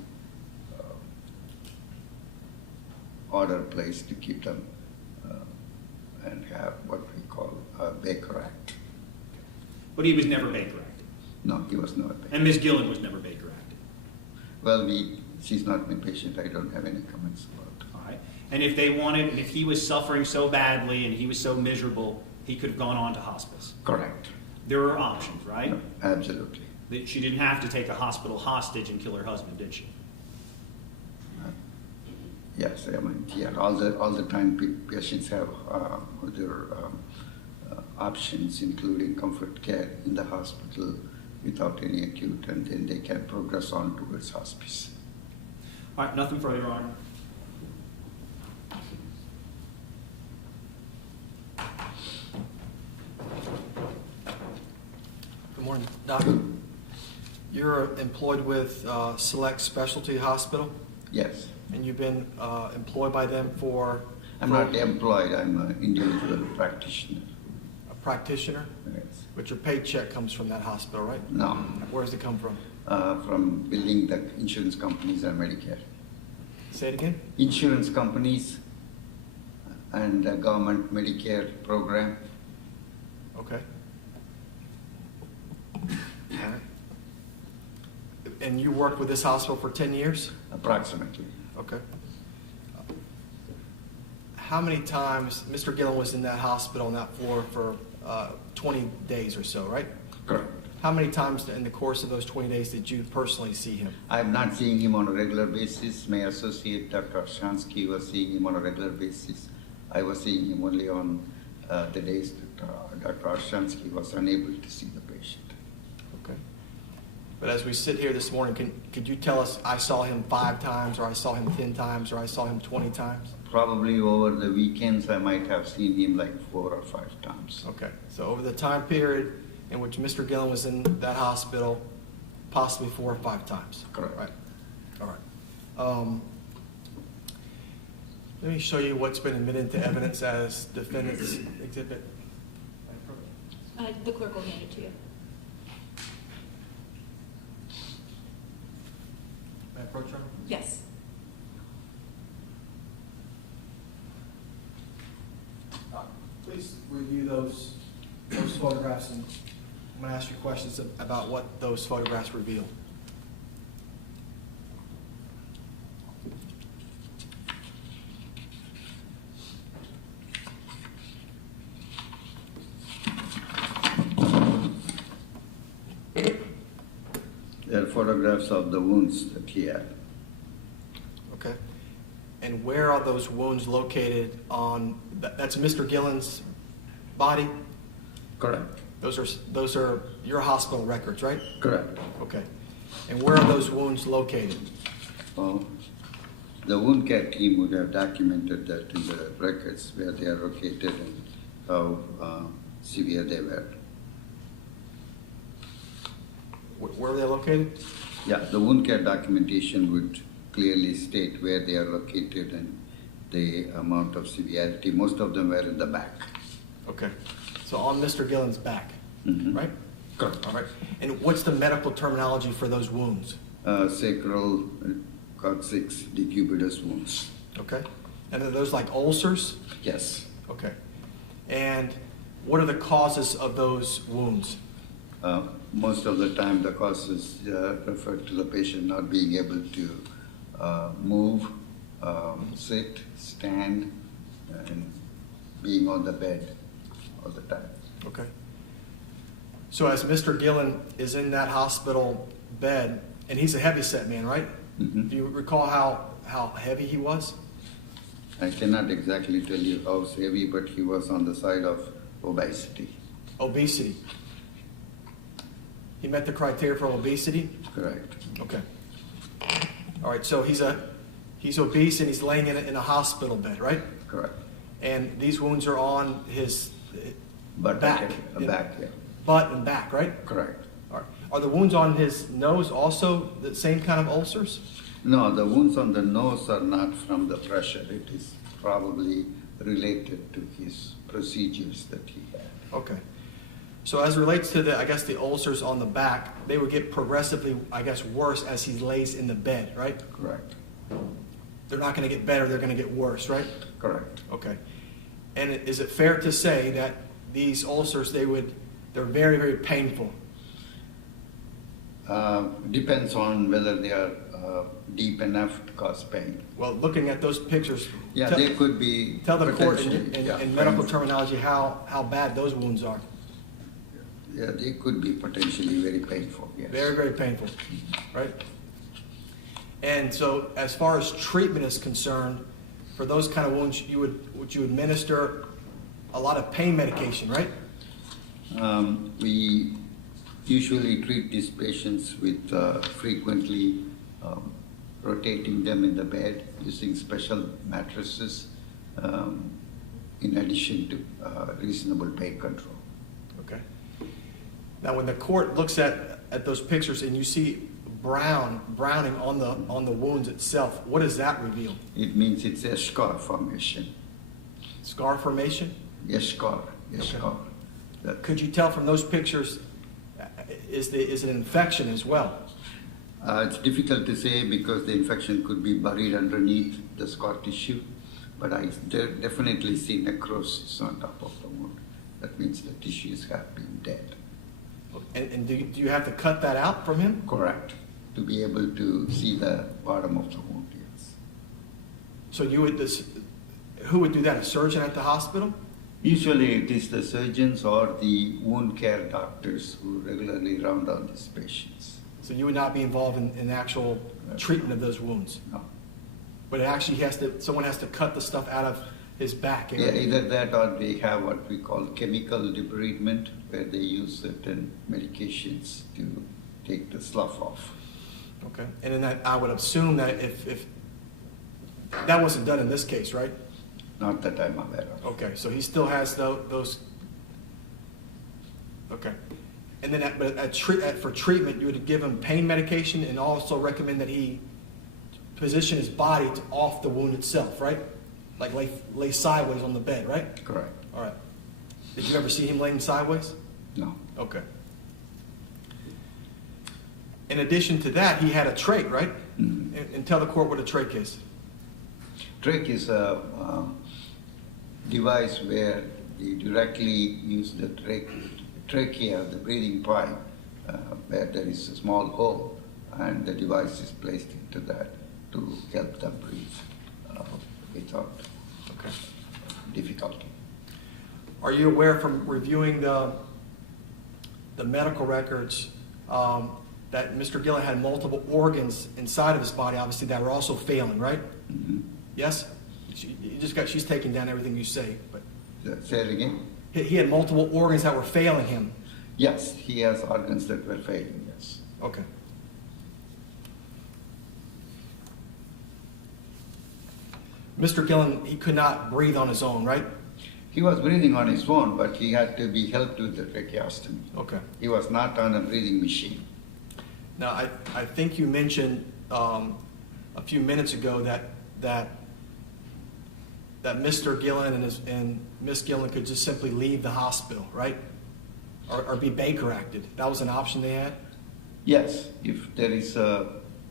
order placed to keep them and have what we call a Baker Act. But he was never Baker acted. No, he was not Baker. And Ms. Gilland was never Baker acted. Well, she's not my patient. I don't have any comments about it. All right. And if they wanted, and if he was suffering so badly and he was so miserable, he could have gone on to hospice. Correct. There are options, right? No, absolutely. She didn't have to take a hospital hostage and kill her husband, did she? Yes, I mean, yeah, all the time patients have other options, including comfort care in the hospital without any acute, and then they can progress on towards hospice. All right, nothing further, Your Honor. Good morning, Doctor. You're employed with Select Specialty Hospital, Yes. and you've been employed by them for I'm not employed, I'm an individual practitioner. a practitioner, Yes. but your paycheck comes from that hospital, right? No, Where does it come from? from billing the insurance companies and Medicare. Say it again? Insurance companies and the government Medicare program. Okay. All right. And you worked with this hospital for 10 years? Approximately. Okay. How many times, Mr. Gilland was in that hospital on that floor for 20 days or so, right? Correct. How many times in the course of those 20 days did you personally see him? I'm not seeing him on a regular basis. My associate, Dr. Shansky, was seeing him on a regular basis. I was seeing him only on the days that Dr. Shansky was unable to see the patient. Okay. But as we sit here this morning, could you tell us, I saw him 5 times, or I saw him 10 times, or I saw him 20 times? Probably over the weekends, I might have seen him like 4 or 5 times. Okay, so over the time period in which Mr. Gilland was in that hospital, possibly 4 or 5 times? Correct. Right. All right. Let me show you what's been admitted into evidence as defendant's exhibit. The clerk will hand it to you. May I approach her? Yes. Please review those photographs, and I'm going to ask you questions about what those photographs reveal. There are photographs of the wounds that he had. Okay. And where are those wounds located on, that's Mr. Gilland's body? Correct. Those are your hospital records, right? Correct. Okay. And where are those wounds located? The wound care team would have documented that in the records where they are located and how severe they were. Where are they located? Yeah, the wound care documentation would clearly state where they are located and the amount of severity. Most of them were in the back. Okay. So on Mr. Gilland's back, right? Correct. All right. And what's the medical terminology for those wounds? Sacral coccyx decubitus wounds. Okay. And are those like ulcers? Yes. Okay. And what are the causes of those wounds? Most of the time the cause is referred to the patient not being able to move, sit, stand, and being on the bed all the time. Okay. So as Mr. Gilland is in that hospital bed, and he's a heavyset man, right? Mm-hmm. Do you recall how heavy he was? I cannot exactly tell you how heavy, but he was on the side of obesity. Obesity. He met the criteria for obesity? Correct. Okay. All right, so he's obese and he's laying in a hospital bed, right? Correct. And these wounds are on his But back. Back, yeah. Butt and back, right? Correct. All right. Are the wounds on his nose also the same kind of ulcers? No, the wounds on the nose are not from the pressure. It is probably related to his procedures that he had. Okay. So as it relates to the ulcers on the back, they would get progressively, worse as he lays in the bed, right? Correct. They're not going to get better, they're going to get worse, right? Correct. Okay. And is it fair to say that these ulcers, they're very, very painful? Depends on whether they are deep enough to cause pain. Well, looking at those pictures, Yeah, they could be. tell the court potentially, in medical painful. terminology how bad those wounds are. Yeah, they could be potentially very painful, yes. Very, very painful, right? And so as far as treatment is concerned, for those kind of wounds, would you administer a lot of pain medication, right? We usually treat these patients with frequently rotating them in the bed using special mattresses in addition to reasonable pain control. Okay. Now, when the court looks at those pictures and you see browning on the wounds itself, what does that reveal? It means it's a scar formation. Scar formation? Yes, scar. Yes, Okay. scar. Could you tell from those pictures, is it an infection as well? It's difficult to say because the infection could be buried underneath the scar tissue, but I definitely see necrosis on top of the wound. That means the tissues have been dead. And do you have to cut that out from him? Correct. To be able to see the bottom of the wound, yes. So who would do that? A surgeon at the hospital? Usually it is the surgeons or the wound care doctors who regularly round on these patients. So you would not be involved in actual treatment of those wounds? No. But it actually someone has to cut the stuff out of his back area? Yeah, either that or they have what we call chemical debridement, where they use certain medications to take the slough off. Okay, and then that, I would assume that if that wasn't done in this case, right? Not that I'm aware of. Okay, so he still has those, okay. And then for treatment, you would give him pain medication and also recommend that he position his body off the wound itself, right? Like lay sideways on the bed, right? Correct. All right. Did you ever see him laying sideways? No. Okay. In addition to that, he had a trach, right? Mm-hmm. And tell the court what a trach is. Trach is a device where you directly use the trachea, the breathing pipe, where there is a small hole, and the device is placed into that to help them breathe without difficulty. Are you aware from reviewing the medical records that Mr. Gilland had multiple organs inside of his body, obviously, that were also failing, right? Mm-hmm. Yes? She's taking down everything you say. But Say it again? he had multiple organs that were failing him. Yes, he has organs that were failing, yes. Okay. Mr. Gilland, he could not breathe on his own, right? He was breathing on his own, but he had to be helped with the tracheostomy. Okay. He was not on a breathing machine. Now, I think you mentioned a few minutes ago that Mr. Gilland and Miss Gilland could just simply leave the hospital, right? Or be Baker acted. That was an option they had? Yes, if there is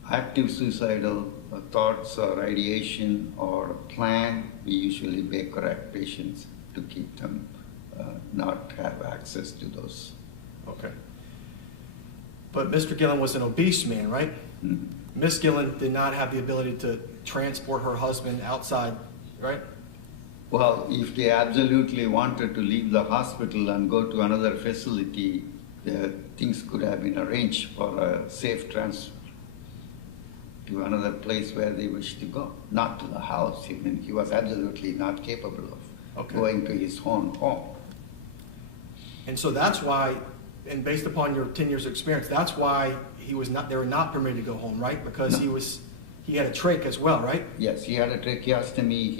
active suicidal thoughts or ideation or plan, we usually Baker act patients to keep them not have access to those. Okay. But Mr. Gilland was an obese man, right? Mm-hmm. Miss Gilland did not have the ability to transport her husband outside, right? Well, if they absolutely wanted to leave the hospital and go to another facility, things could have been arranged for a safe transfer to another place where they wish to go, not to the house. I mean, he was absolutely not capable of going to his own home. And so that's why, and based upon your 10 years of experience, that's why they were not permitted to go home, right? Because No. he had a trach as well, right? Yes, he had a tracheostomy,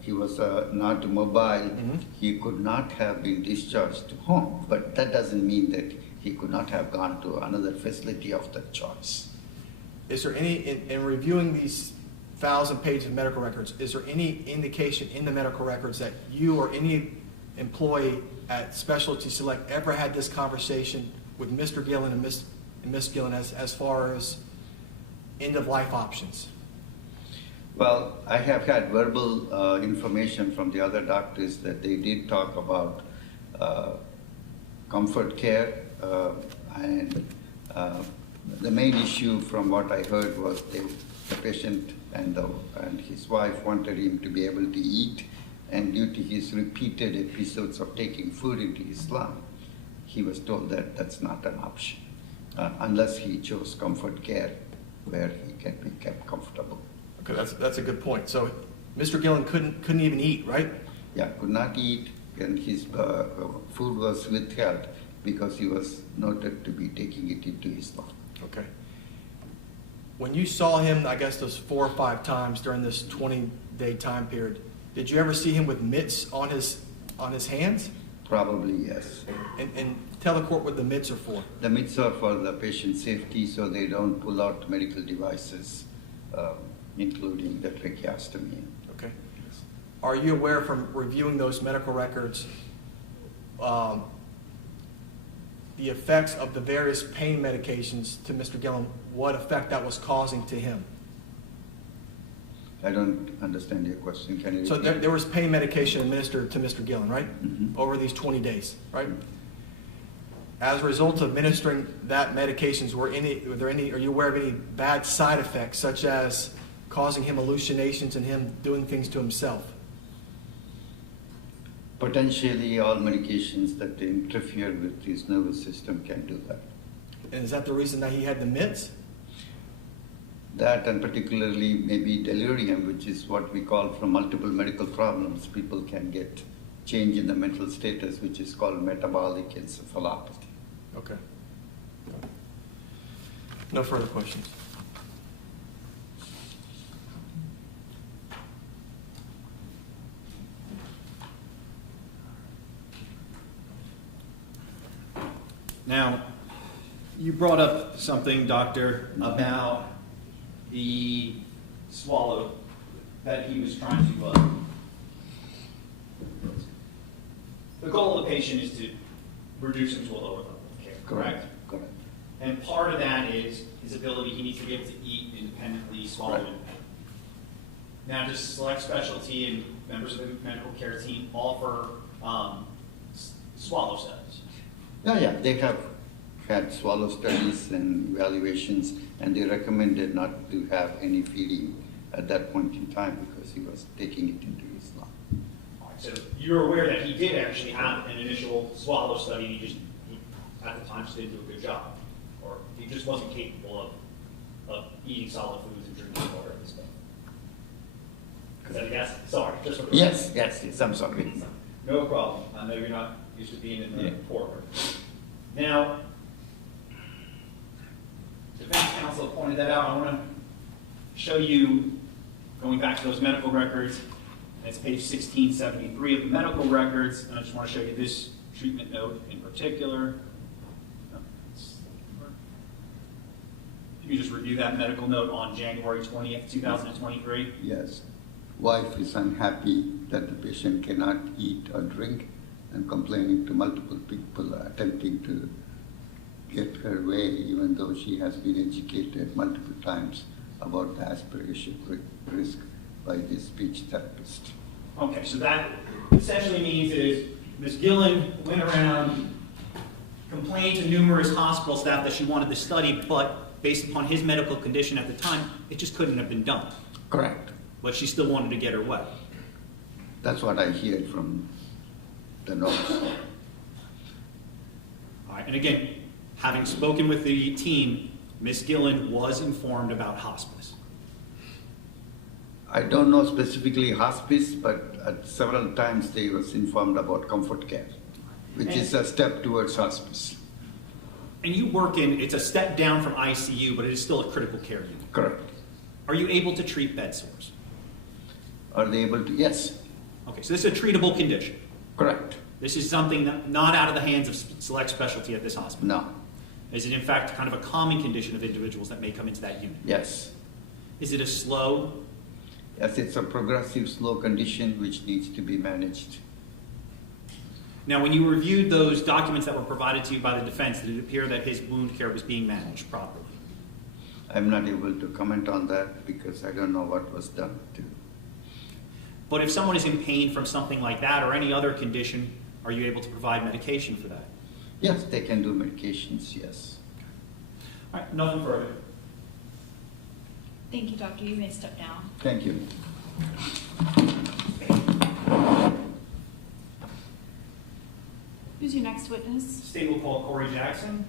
he was not mobile, Mhm. he could not have been discharged to home, but that doesn't mean that he could not have gone to another facility of their choice. Is there any, in reviewing these 1,000 pages of medical records, is there any indication in the medical records that you or any employee at Specialty Select ever had this conversation with Mr. Gilland and Miss Gilland as far as end-of-life options? Well, I have had verbal information from the other doctors that they did talk about comfort care, and the main issue from what I heard was the patient and his wife wanted him to be able to eat, and due to his repeated episodes of taking food into his lung, he was told that that's not an option unless he chose comfort care where he can be kept comfortable. Okay, that's a good point. So Mr. Gilland couldn't even eat, right? Yeah, could not eat, and his food was withheld because he was noted to be taking it into his lung. Okay. When you saw him, I guess those 4 or 5 times during this 20-day time period, did you ever see him with mitts on his hands? Probably yes. And tell the court what the mitts are for. The mitts are for the patient safety, so they don't pull out medical devices, including the tracheostomy. Okay. Are you aware from reviewing those medical records the effects of the various pain medications to Mr. Gilland, what effect that was causing to him? I don't understand your question. Can you So repeat? there was pain medication administered to Mr. Gilland, right? Mhm. Over these 20 days, right? As a result of administering that medications, are you aware of any bad side effects, such as causing him hallucinations and him doing things to himself? Potentially all medications that interfere with his nervous system can do that. And is that the reason that he had the mitts? That, and particularly maybe delirium, which is what we call from multiple medical problems, people can get change in the mental status, which is called metabolic encephalopathy. Okay. No further questions. Now, you brought up something, Doctor, about the swallow that he was trying to. The goal of the patient is to reduce him to a lower level of care, correct? Correct. And part of that is his ability, he needs to be able to eat independently, swallow Right. independently. Now, does Select Specialty and members of the medical care team offer swallow studies? Yeah, they have had swallow studies and evaluations, and they recommended not to have any feeding at that point in time because he was taking it into his lung. All right, so you're aware that he did actually have an initial swallow study, and he at the time just didn't do a good job, or he just wasn't capable of eating solid foods and drinking water and stuff. Is that a yes? Sorry, just for Yes, I'm sorry. No problem. I know you're not used to being in the courtroom. Now, defense counsel pointed that out. I want to show you, going back to those medical records, it's page 1673 of the medical records, and I just want to show you this treatment note in particular. You can just review that medical note on January 20th, 2023. Yes. Wife is unhappy that the patient cannot eat or drink and complaining to multiple people attempting to get her way, even though she has been educated multiple times about the aspiration risk by this speech therapist. Okay, so that essentially means is Ms. Gilland went around, complained to numerous hospital staff that she wanted the study, but based upon his medical condition at the time, it just couldn't have been done. Correct. But she still wanted to get her way. That's what I hear from the notes. All right, and again, having spoken with the team, Ms. Gilland was informed about hospice. I don't know specifically hospice, but at several times they was informed about comfort care, which is a step towards hospice. And you work in, it's a step down from ICU, but it is still a critical care unit. Correct. Are you able to treat bed sores? Are they able to? Yes. Okay, so this is a treatable condition. Correct. This is something not out of the hands of Select Specialty at this hospital. No. Is it in fact kind of a common condition of individuals that may come into that unit? Yes. Is it a slow? Yes, it's a progressive slow condition which needs to be managed. Now, when you reviewed those documents that were provided to you by the defense, did it appear that his wound care was being managed properly? I'm not able to comment on that because I don't know what was done to. But if someone is in pain from something like that or any other condition, are you able to provide medication for that? Yes, they can do medications, yes. All right, nothing further. Thank you, doctor. You may step down. Thank you. Who's your next witness? State will call Cory Jackson.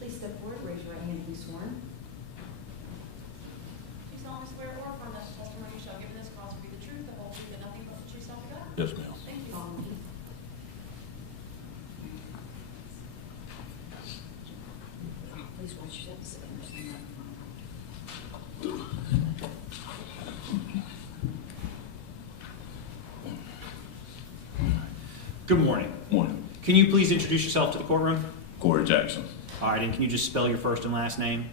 Please step forward, raise your right hand and be sworn. You solemnly swear or affirm that the testimony you shall give in this cause will be the truth, the whole truth, and nothing but the truth, so help you God? Yes, ma'am. Thank you. Please watch yourself, sit down, stand up. Good morning. Morning. Can you please introduce yourself to the courtroom? Cory Jackson, All right, and can you just spell your first and last name?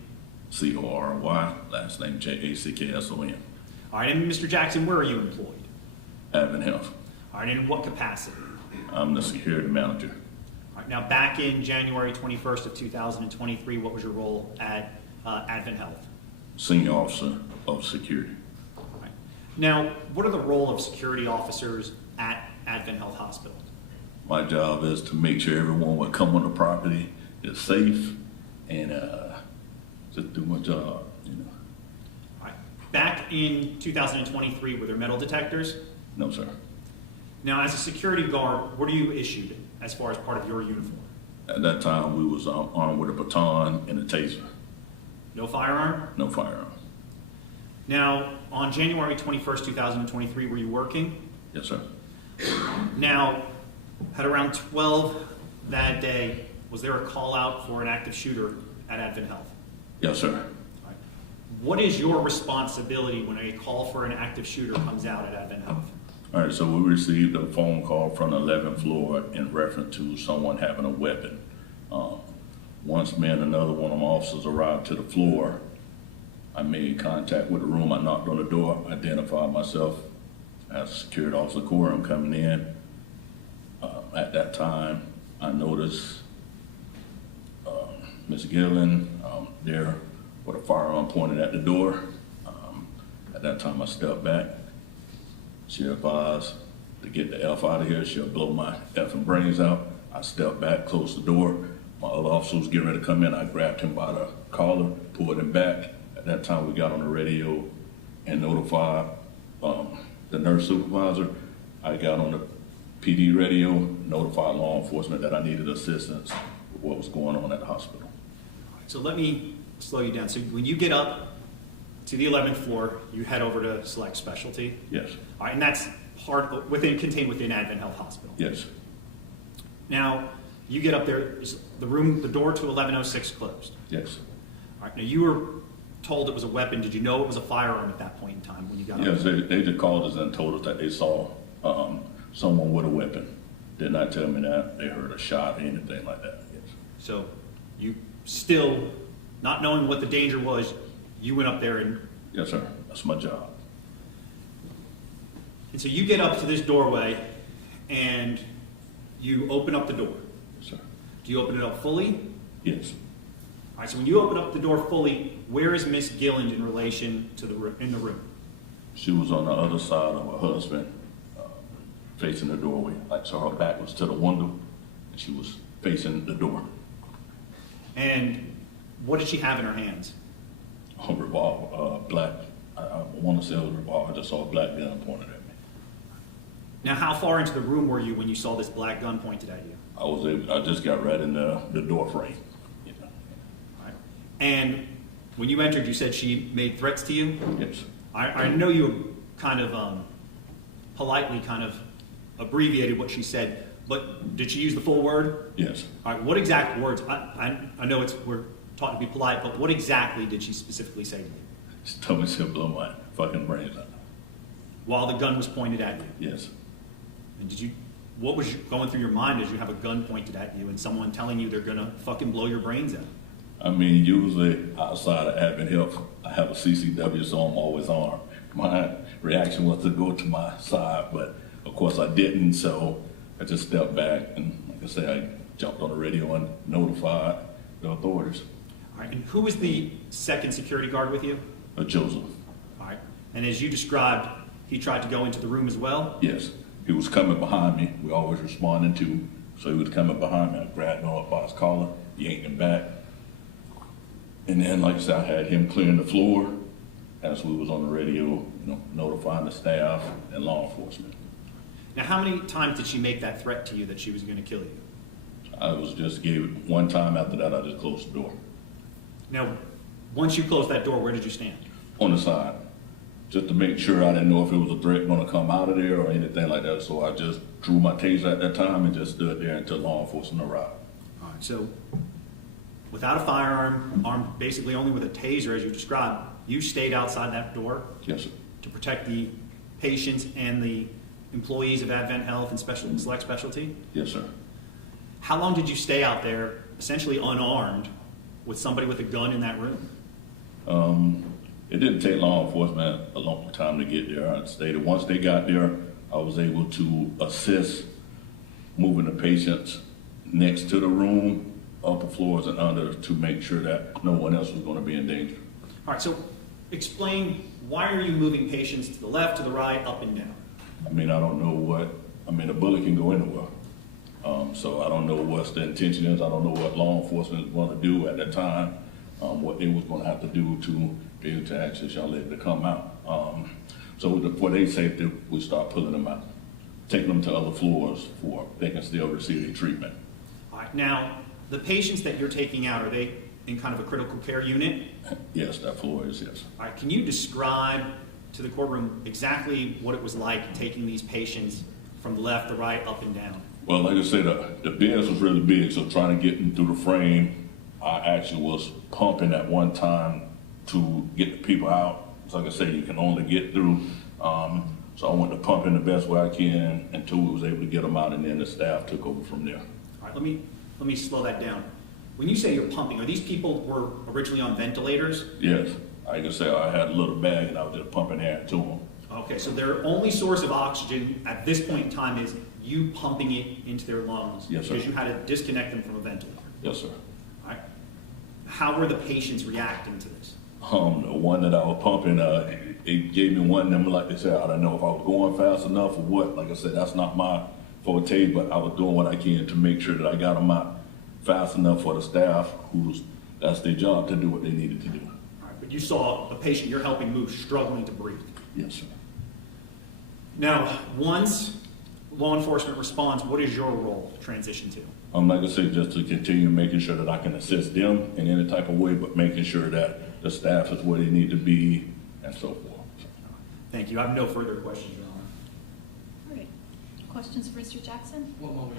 C-O-R-Y, last name J-A-C-K-S-O-N. All right, and Mr. Jackson, where are you employed? Advent Health. All right, and in what capacity? I'm the security manager. All right, now back in January 21st of 2023, what was your role at Advent Health? Senior officer of security. All right. Now, what are the role of security officers at Advent Health Hospital? My job is to make sure everyone will come on the property is safe and just do my job, you know. All right. Back in 2023, were there metal detectors? No, sir. Now, as a security guard, what are you issued as far as part of your uniform? At that time, we was armed with a baton and a taser. No firearm? No firearm. Now, on January 21st, 2023, were you working? Yes, sir. Now, at around 12 that day, was there a call out for an active shooter at Advent Health? Yes, sir. All right. What is your responsibility when a call for an active shooter comes out at Advent Health? All right, so we received a phone call from the 11th floor in reference to someone having a weapon. Once me and another one of my officers arrived to the floor, I made contact with the room. I knocked on the door, identified myself as Security Officer Cory. I'm coming in. At that time, I noticed Ms. Gilland there with a firearm pointed at the door. At that time, I stepped back. She advised to get the F out of here. She'll blow my effing brains out. I stepped back, closed the door. My other officer was getting ready to come in. I grabbed him by the collar, pulled him back. At that time, we got on the radio and notified the nurse supervisor. I got on the PD radio, notified law enforcement that I needed assistance with what was going on at the hospital. So let me slow you down. So when you get up to the 11th floor, you head over to Select Specialty? Yes. All right, and that's contained within Advent Health Hospital? Yes. Now, you get up there, is the door to 1106 closed? Yes. All right, now you were told it was a weapon. Did you know it was a firearm at that point in time when you got up? Yes, they just called us and told us that they saw someone with a weapon. Did not tell me that they heard a shot or anything like that. Yes. So you still, not knowing what the danger was, you went up there and... Yes, sir. That's my job. And so you get up to this doorway and you open up the door. Yes, sir. Do you open it up fully? Yes. All right, so when you open up the door fully, where is Miss Gilland in relation to in the room? She was on the other side of her husband, facing the doorway. Like, so her back was to the window, and she was facing the door. And what did she have in her hands? A revolver, black. I want to say it was a revolver. I just saw a black gun pointed at me. Now, how far into the room were you when you saw this black gun pointed at you? I just got right in the door frame. You know. All right. And when you entered, you said she made threats to you? Yes. I know you kind of politely kind of abbreviated what she said, but did she use the full word? Yes. All right, what exact words? I know we're taught to be polite, but what exactly did she specifically say to you? She told me she'll blow my fucking brains out. While the gun was pointed at you? Yes. And what was going through your mind as you have a gun pointed at you and someone telling you they're gonna fucking blow your brains out? I mean, usually outside of Advent Health, I have a CCW, so I'm always armed. My reaction was to go to my side, but of course I didn't, so I just stepped back and, like I said, I jumped on the radio and notified the authorities. All right, and who was the second security guard with you? Joseph. All right, and as you described, he tried to go into the room as well? Yes, he was coming behind me. We always responding to, so he was coming behind me. I grabbed him up by his collar, yanked him back. And then, like I said, I had him clearing the floor as we was on the radio, notifying the staff and law enforcement. Now, how many times did she make that threat to you that she was going to kill you? I gave it one time. After that, I just closed the door. Now, once you closed that door, where did you stand? On the side, just to make sure. I didn't know if it was a threat going to come out of there or anything like that. So I just drew my taser at that time and just stood there until law enforcement arrived. All right, so without a firearm, armed basically only with a taser, as you described, you stayed outside that door? Yes, sir. To protect the patients and the employees of Advent Health and Select Specialty? Yes, sir. How long did you stay out there, essentially unarmed, with somebody with a gun in that room? It didn't take law enforcement a long time to get there. I stated once they got there, I was able to assist moving the patients next to the room, upper floors and under, to make sure that no one else was going to be in danger. All right, so explain, why are you moving patients to the left, to the right, up and down? I mean, I don't know a bullet can go anywhere. So I don't know what the intention is. I don't know what law enforcement is going to do at that time, what they was going to have to do to be able to access y'all able to come out. So for their safety, we start pulling them out, taking them to other floors for they can still receive their treatment. All right, now, the patients that you're taking out, are they in kind of a critical care unit? Yes, that floor is, yes. All right, can you describe to the courtroom exactly what it was like taking these patients from the left to right, up and down? Well, like I said, the beds was really big, so trying to get them through the frame, I actually was pumping at one time to get the people out. So like I said, you can only get through. So I went to pump in the best way I can until we was able to get them out, and then the staff took over from there. All right, let me slow that down. When you say you're pumping, are these people were originally on ventilators? Yes, like I said, I had a little bag and I was just pumping air to them. Okay, so their only source of oxygen at this point in time is you pumping it into their lungs? Yes, sir. Because you had to disconnect them from a ventilator? Yes, sir. All right. How were the patients reacting to this? The one that I was pumping, it gave me one of them, like they said, I don't know if I was going fast enough or what. Like I said, that's not my forte, but I was doing what I can to make sure that I got them out fast enough for the staff, that's their job to do what they needed to do. All right, but you saw a patient you're helping move struggling to breathe. Yes, sir. Now, once law enforcement responds, what is your role transition to? Like I said, just to continue making sure that I can assist them in any type of way, but making sure that the staff is where they need to be and so forth. Thank you. I have no further questions, Your Honor. All right. Questions for Mr. Jackson? One moment.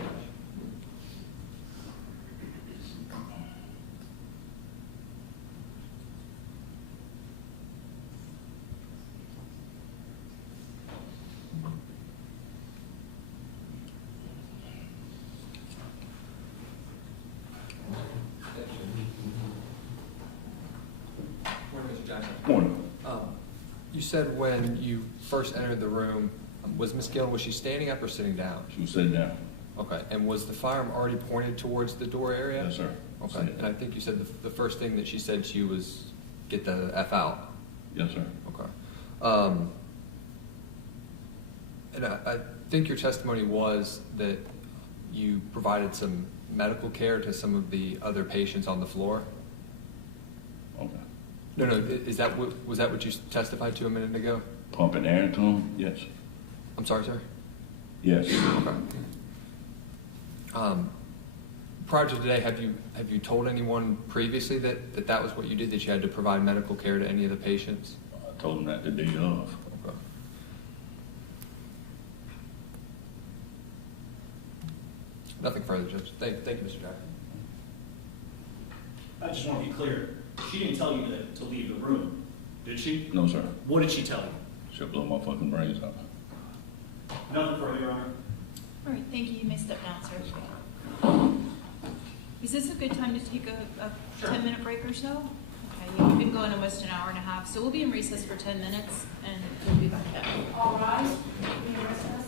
Morning, Mr. Jackson. Morning. You said when you first entered the room, was Miss Gilland, was she standing up or sitting down? She was sitting down. Okay, and was the firearm already pointed towards the door area? Yes, sir. Okay, and I think you said the first thing that she said she was, get the F out. Yes, sir. Okay. And I think your testimony was that you provided some medical care to some of the other patients on the floor? Okay. No, was that what you testified to a minute ago? Pumping air into them? Yes. I'm sorry, sir? Yes. Okay. Prior to today, have you told anyone previously that was what you did, that you had to provide medical care to any of the patients? I told them that the day of. Okay. Nothing further, Judge. Thank you, Mr. Jackson. I just want to be clear. She didn't tell you to leave the room, did she? No, sir. What did she tell you? She'll blow my fucking brains out. Nothing further, Your Honor. All right, thank you. You may step down, sir. Is this a good time to take a 10-minute break or so? Okay, you've been going almost an hour and a half, so we'll be in recess for 10 minutes, and we'll be back then. All rise. We are in recess.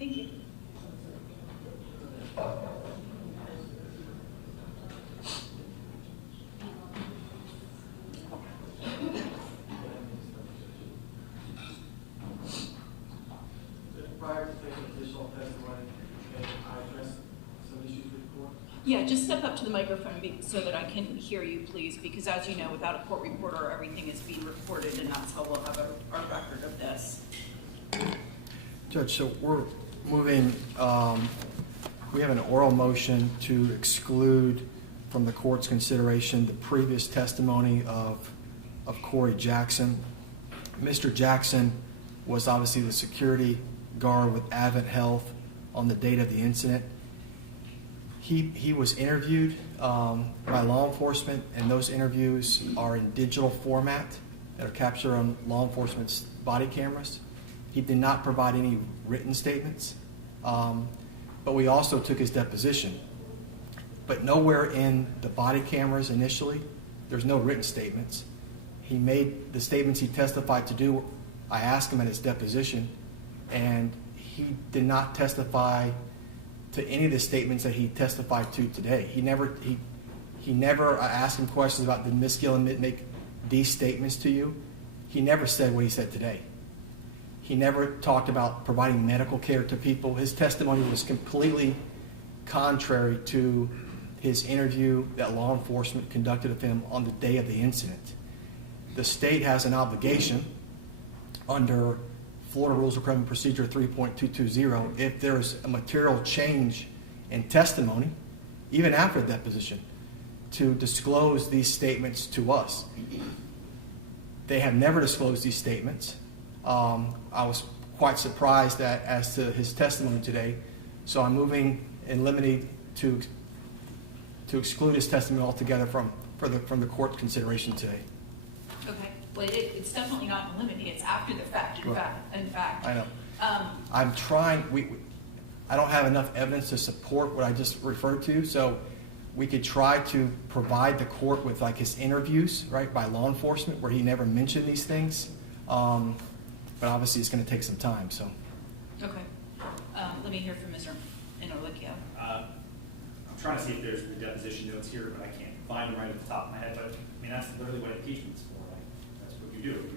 Thank you. Prior to taking additional testimony, can I address some issues with the court? Yeah, just step up to the microphone so that I can hear you, please, because as you know, without a court reporter, everything is being recorded, and that's how we'll have our record of this. Judge, so we're moving, we have an oral motion to exclude from the court's consideration the previous testimony of Cory Jackson. Mr. Jackson was obviously the security guard with Advent Health on the date of the incident. He was interviewed by law enforcement, and those interviews are in digital format that are captured on law enforcement's body cameras. He did not provide any written statements, but we also took his deposition. But nowhere in the body cameras initially, there's no written statements. He made the statements he testified to do. I asked him at his deposition, and he did not testify to any of the statements that he testified to today. He never, I asked him questions about, did Ms. Gilland make these statements to you? He never said what he said today. He never talked about providing medical care to people. His testimony was completely contrary to his interview that law enforcement conducted of him on the day of the incident. The state has an obligation under Florida Rules of Criminal Procedure 3.220, if there's a material change in testimony, even after deposition, to disclose these statements to us. They have never disclosed these statements. I was quite surprised as to his testimony today, so I'm moving in limine to exclude his testimony altogether from the court consideration today. Okay. Well, it's definitely not in limine. It's after the fact. In fact. I know. I'm trying. I don't have enough evidence to support what I just referred to, so we could try to provide the court with like his interviews, right, by law enforcement, where he never mentioned these things. But obviously, it's going to take some time. So. Okay. Let me hear from Mr. Interlicchio. I'm trying to see if there's the deposition notes here, but I can't find them right at the top of my head. But I mean, that's literally what impeachment's for. Like, that's what you do.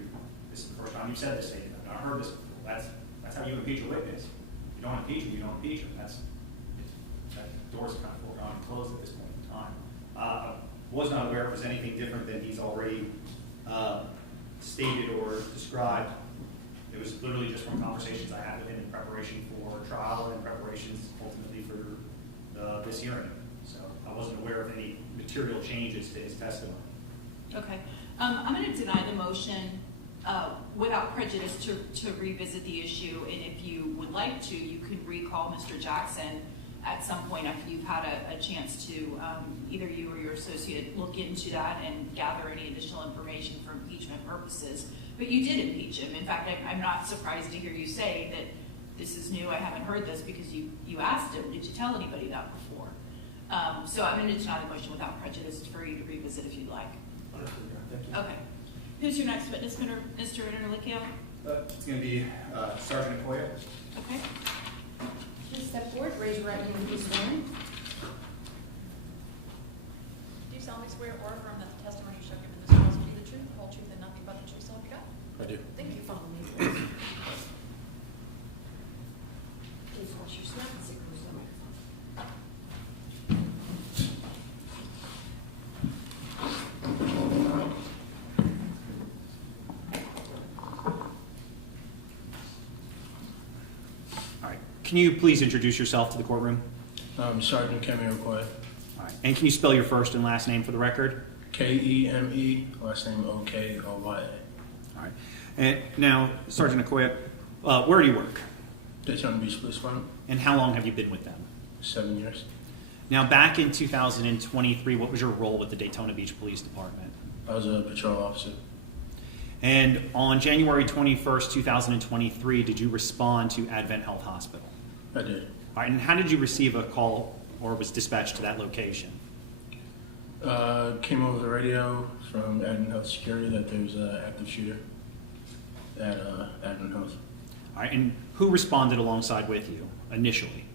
This is the first time you've said this statement. I've not heard this before. That's how you impeach a witness. If you don't impeach him, you don't impeach him. That door's kind of foregone and closed at this point in time. I was not aware if there's anything different than he's already stated or described. It was literally just from conversations I had with him in preparation for trial and preparations ultimately for this hearing. So I wasn't aware of any material changes to his testimony. Okay. I'm going to deny the motion without prejudice to revisit the issue. And if you would like to, you can recall Mr. Jackson at some point after you've had a chance to, either you or your associate, look into that and gather any additional information for impeachment purposes. But you did impeach him. In fact, I'm not surprised to hear you say that this is new, I haven't heard this, because you asked him, did you tell anybody that before? So I'm going to deny the motion without prejudice for you to revisit if you'd like. Thank you. Okay. Who's your next witness, Mr. Interlicchio? It's going to be Sergeant Aqua. Okay. Please step forward, raise your right hand and be sworn. Do you solemnly swear or affirm that the testimony you shall give in this trial will be the truth, the whole truth, and nothing but the truth, so help you God? I do. Thank you. Follow me, please. Please watch your step and sit close to the microphone. All right. Can you please introduce yourself to the courtroom? Sergeant Kemi Okoye. All right. And can you spell your first and last name for the record? Keme, last name Okoye. All right. And now, Sergeant Aqua, where do you work? Daytona Beach Police Department. And how long have you been with them? 7 years. Now, back in 2023, what was your role with the Daytona Beach Police Department? I was a patrol officer. And on January 21st, 2023, did you respond to Advent Health Hospital? I did. All right. And how did you receive a call or was dispatched to that location? Came over the radio from Advent Health Security that there was an active shooter at Advent Health. All right, and who responded alongside with you initially?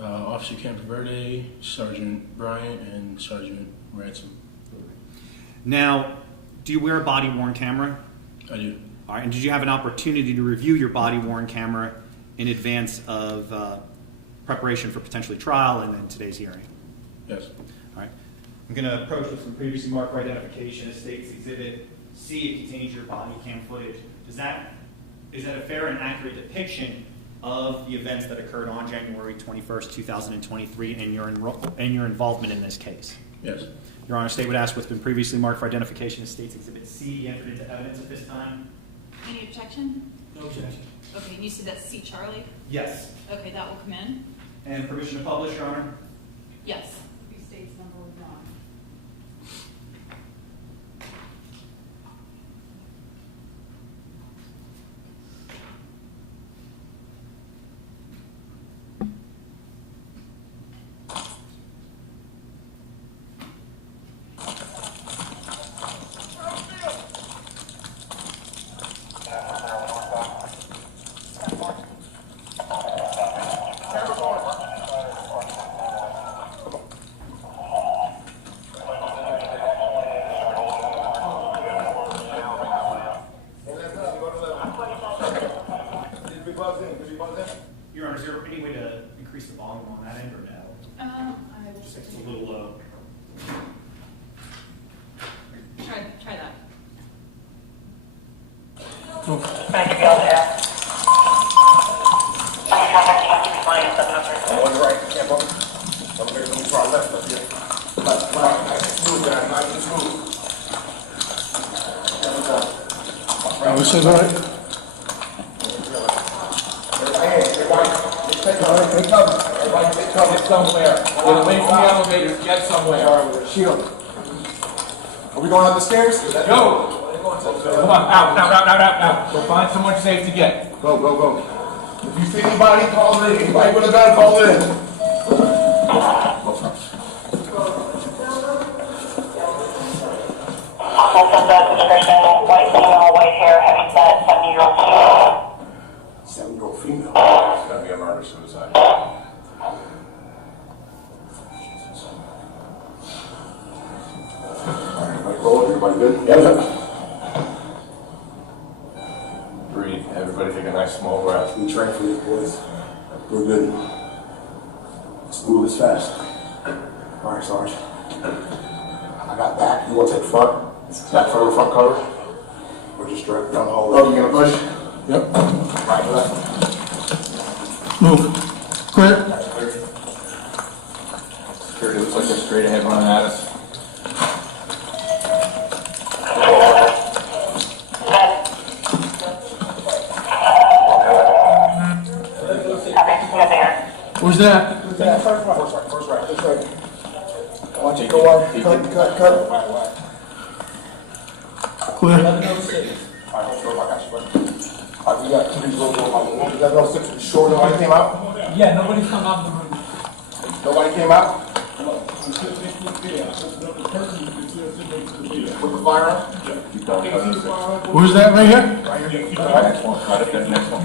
Officer Campaverde, Sergeant Bryant, and Sergeant Ransom. Now, do you wear a body-worn camera? I do. All right, and did you have an opportunity to review your body-worn camera in advance of preparation for potentially trial and then today's hearing? Yes. All right. I'm going to approach with some previously marked for identification as states Exhibit C. It contains your body cam footage. Is that a fair and accurate depiction of the events that occurred on January 21st, 2023, and your involvement in this case? Yes. Your Honor, state would ask what's been previously marked for identification as states Exhibit C be entered into evidence at this time. Any objection? No objection. Okay, and you said that's C. Charlie? Yes. Okay, that will come in. And permission to publish, Your Honor? Yes. States number one. Your Honor, is there any way to increase the volume on that end or no? I will Just it's a little low. try that. This is all right. Everybody get somewhere. Get away from the elevators, get somewhere. Shield. Are we going up the stairs? Go! Come on, out. Go find someone safe to get. Go. If you see anybody, call in. Anybody with a gun, call in. White female, white hair, heavy set, 7-year-old female. 7-year-old female. It's gotta be a murder-suicide. Everybody good? Yep. Breathe. Everybody take a nice small breath. We train for these boys. We're good. Let's move this fast. All right, Sarge. I got back. You want to take front? Back front of the front cover? Or just straight down the hallway? Oh, you gonna push? Yep. Right, left. Move. Clear. Security looks like they're straight ahead running at us. Where's that? First right. This way. I want you to go on. Cut. Clear. Alright, I got you, buddy. Alright, we got 2 people going on. You guys know 6 short. Nobody came out? Yeah, nobody's come out of the room. Nobody came out? With the firearm? Where's that right here? Right here. Next one. Right up there, next one.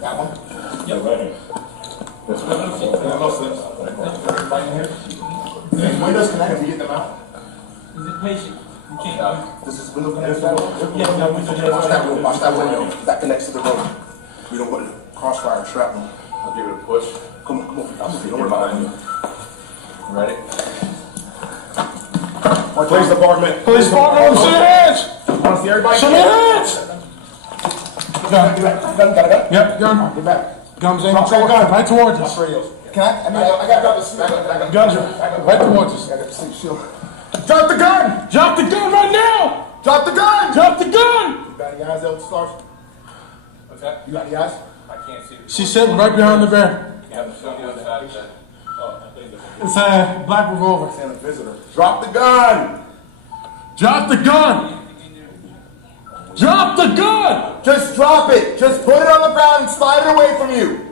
That one? Yeah, right here. This one? Right in here? These windows connected, we get them out? Is it patient? You can't. This is window connected? Yeah, no, watch that window. That connects to the road. We don't want to crossfire and shrapnel. I'll give it a push. Come on. I'm just don't worry about it. Ready? Police department. Police department, see your hands! I want to see everybody. Show me your hands! Gun. Yep, gun. Get back. Guns in. Gun. Right towards us. Can I got guns right towards us. I got the shield. Drop the gun! Drop the gun right now! Drop the gun! Drop the gun! You got any eyes there with the stars? What's that? You got any eyes? I can't see. She's sitting right behind the bear. Yeah, the other side of that. It's a black revolver. It's a visitor. Drop the gun! Drop the gun! Drop the gun! Just drop it! Just put it on the ground and slide it away from you!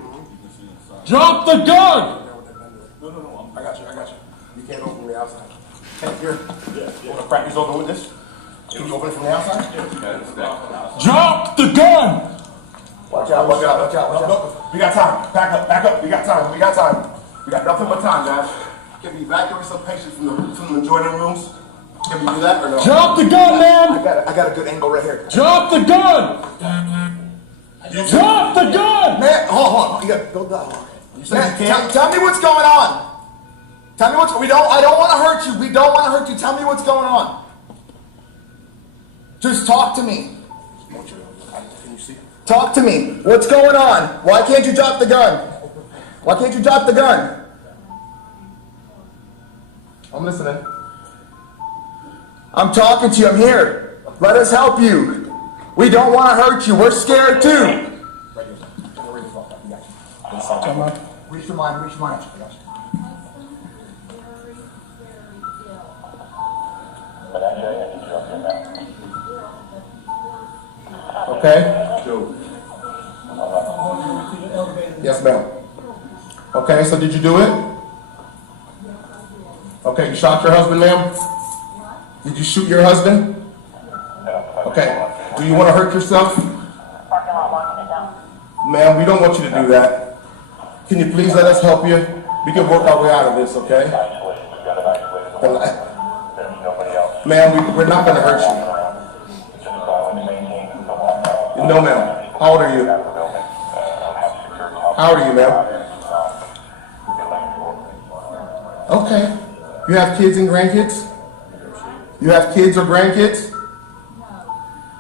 Drop the gun! No. I got you. You can't open the outside. Hey, here. You want to practice over with this? Can you open it from the outside? Drop the gun! Watch out, watch out, watch out, watch out. We got time. Back up. We got time. We got nothing but time, guys. Can we evacuate some patients from the adjoining rooms? Can we do that or no? Drop the gun, man! I got a good angle right here. Drop the gun! Drop the gun! Man, hold on. You got to build that one. Man, tell me what's going on. Tell me I don't want to hurt you. We don't want to hurt you. Tell me what's going on. Just talk to me. Talk to me. What's going on? Why can't you drop the gun? Why can't you drop the gun? I'm listening. I'm talking to you. I'm here. Let us help you. We don't want to hurt you. We're scared too. Reach your mind. Okay? Yes, ma'am. Okay, so did you do it? Okay, you shot your husband, ma'am? Did you shoot your husband? Okay. Do you want to hurt yourself? Ma'am, we don't want you to do that. Can you please let us help you? We can work our way out of this, okay? Ma'am, we're not going to hurt you. No, ma'am. How old are you? How old are you, ma'am? Okay. You have kids and grandkids? You have kids or grandkids?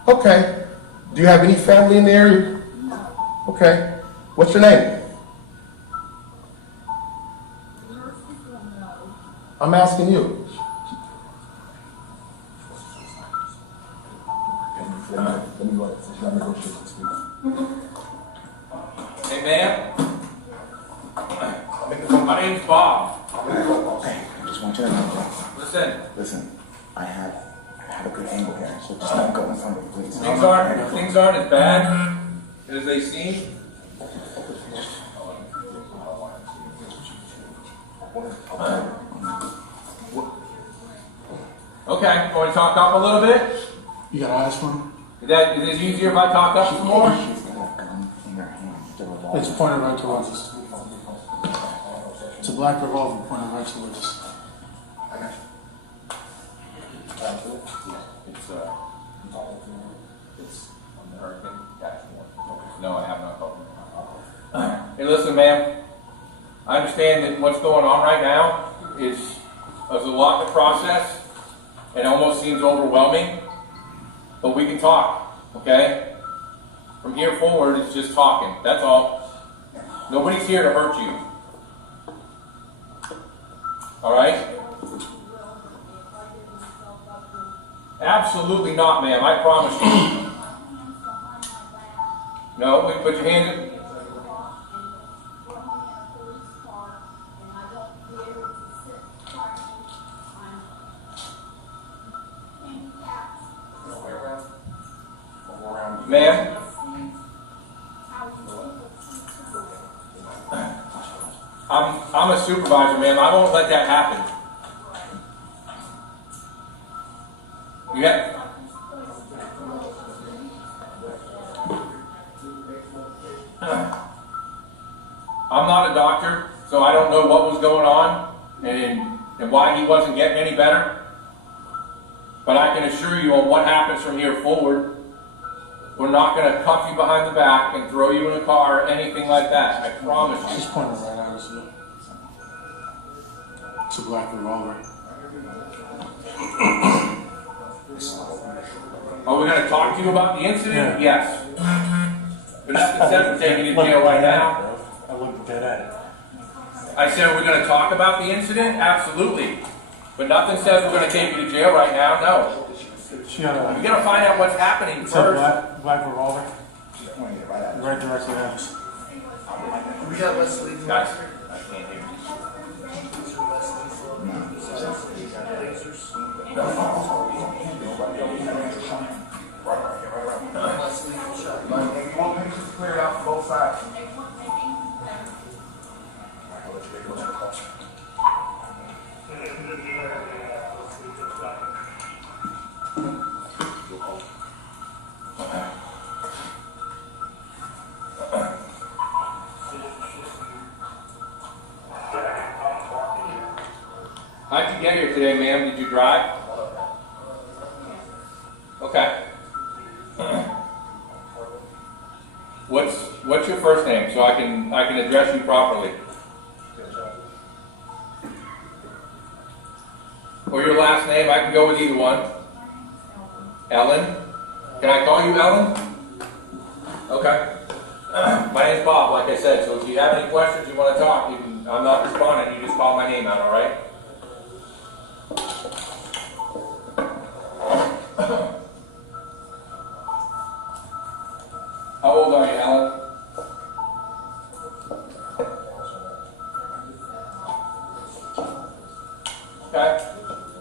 Okay. Do you have any family in the area? Okay. What's your name? I'm asking you. Hey, ma'am. My name's Bob. Okay, I just want you to know. Listen, I have a good angle here, so just don't go in front of me, please. things aren't as bad as they seem. Okay, want to talk up a little bit? You got eyes for him? Is it easier if I talk up some more? It's pointed right towards us. It's a black revolver pointed right towards us. It's on the hurricane. No, I have not called. Hey, listen, ma'am. I understand that what's going on right now is a lot to process. It almost seems overwhelming, but we can talk, okay? From here forward, it's just talking. That's all. Nobody's here to hurt you. All right? Absolutely not, ma'am. I promise you. No, put your hands in. Ma'am? I'm a supervisor, ma'am. I won't let that happen. Yeah. I'm not a doctor, so I don't know what was going on and why he wasn't getting any better. But I can assure you on what happens from here forward. We're not going to cuff you behind the back and throw you in a car or anything like that. I promise you. Just pointed right at us. It's a black revolver. Are we going to talk to you about the incident? Yeah. Yes. But nothing says we're taking you to jail right now. I looked dead at it. I said, are we going to talk about the incident? Absolutely. But nothing says we're going to take you to jail right now. No. She got a, We're going to find out what's happening it's first. a black revolver. Right directly at us. We got Leslie. Guys, I can't hear cleared out from both sides. How'd you get here today, ma'am? Did you drive? Okay. What's your first name so I can address you properly? Or your last name? I can go with either one. Ellen? Can I call you Ellen? Okay. My name's Bob, like I said, so if you have any questions, you want to talk, I'm not responding, you just call my name out, all right? How old are you, Ellen? Okay.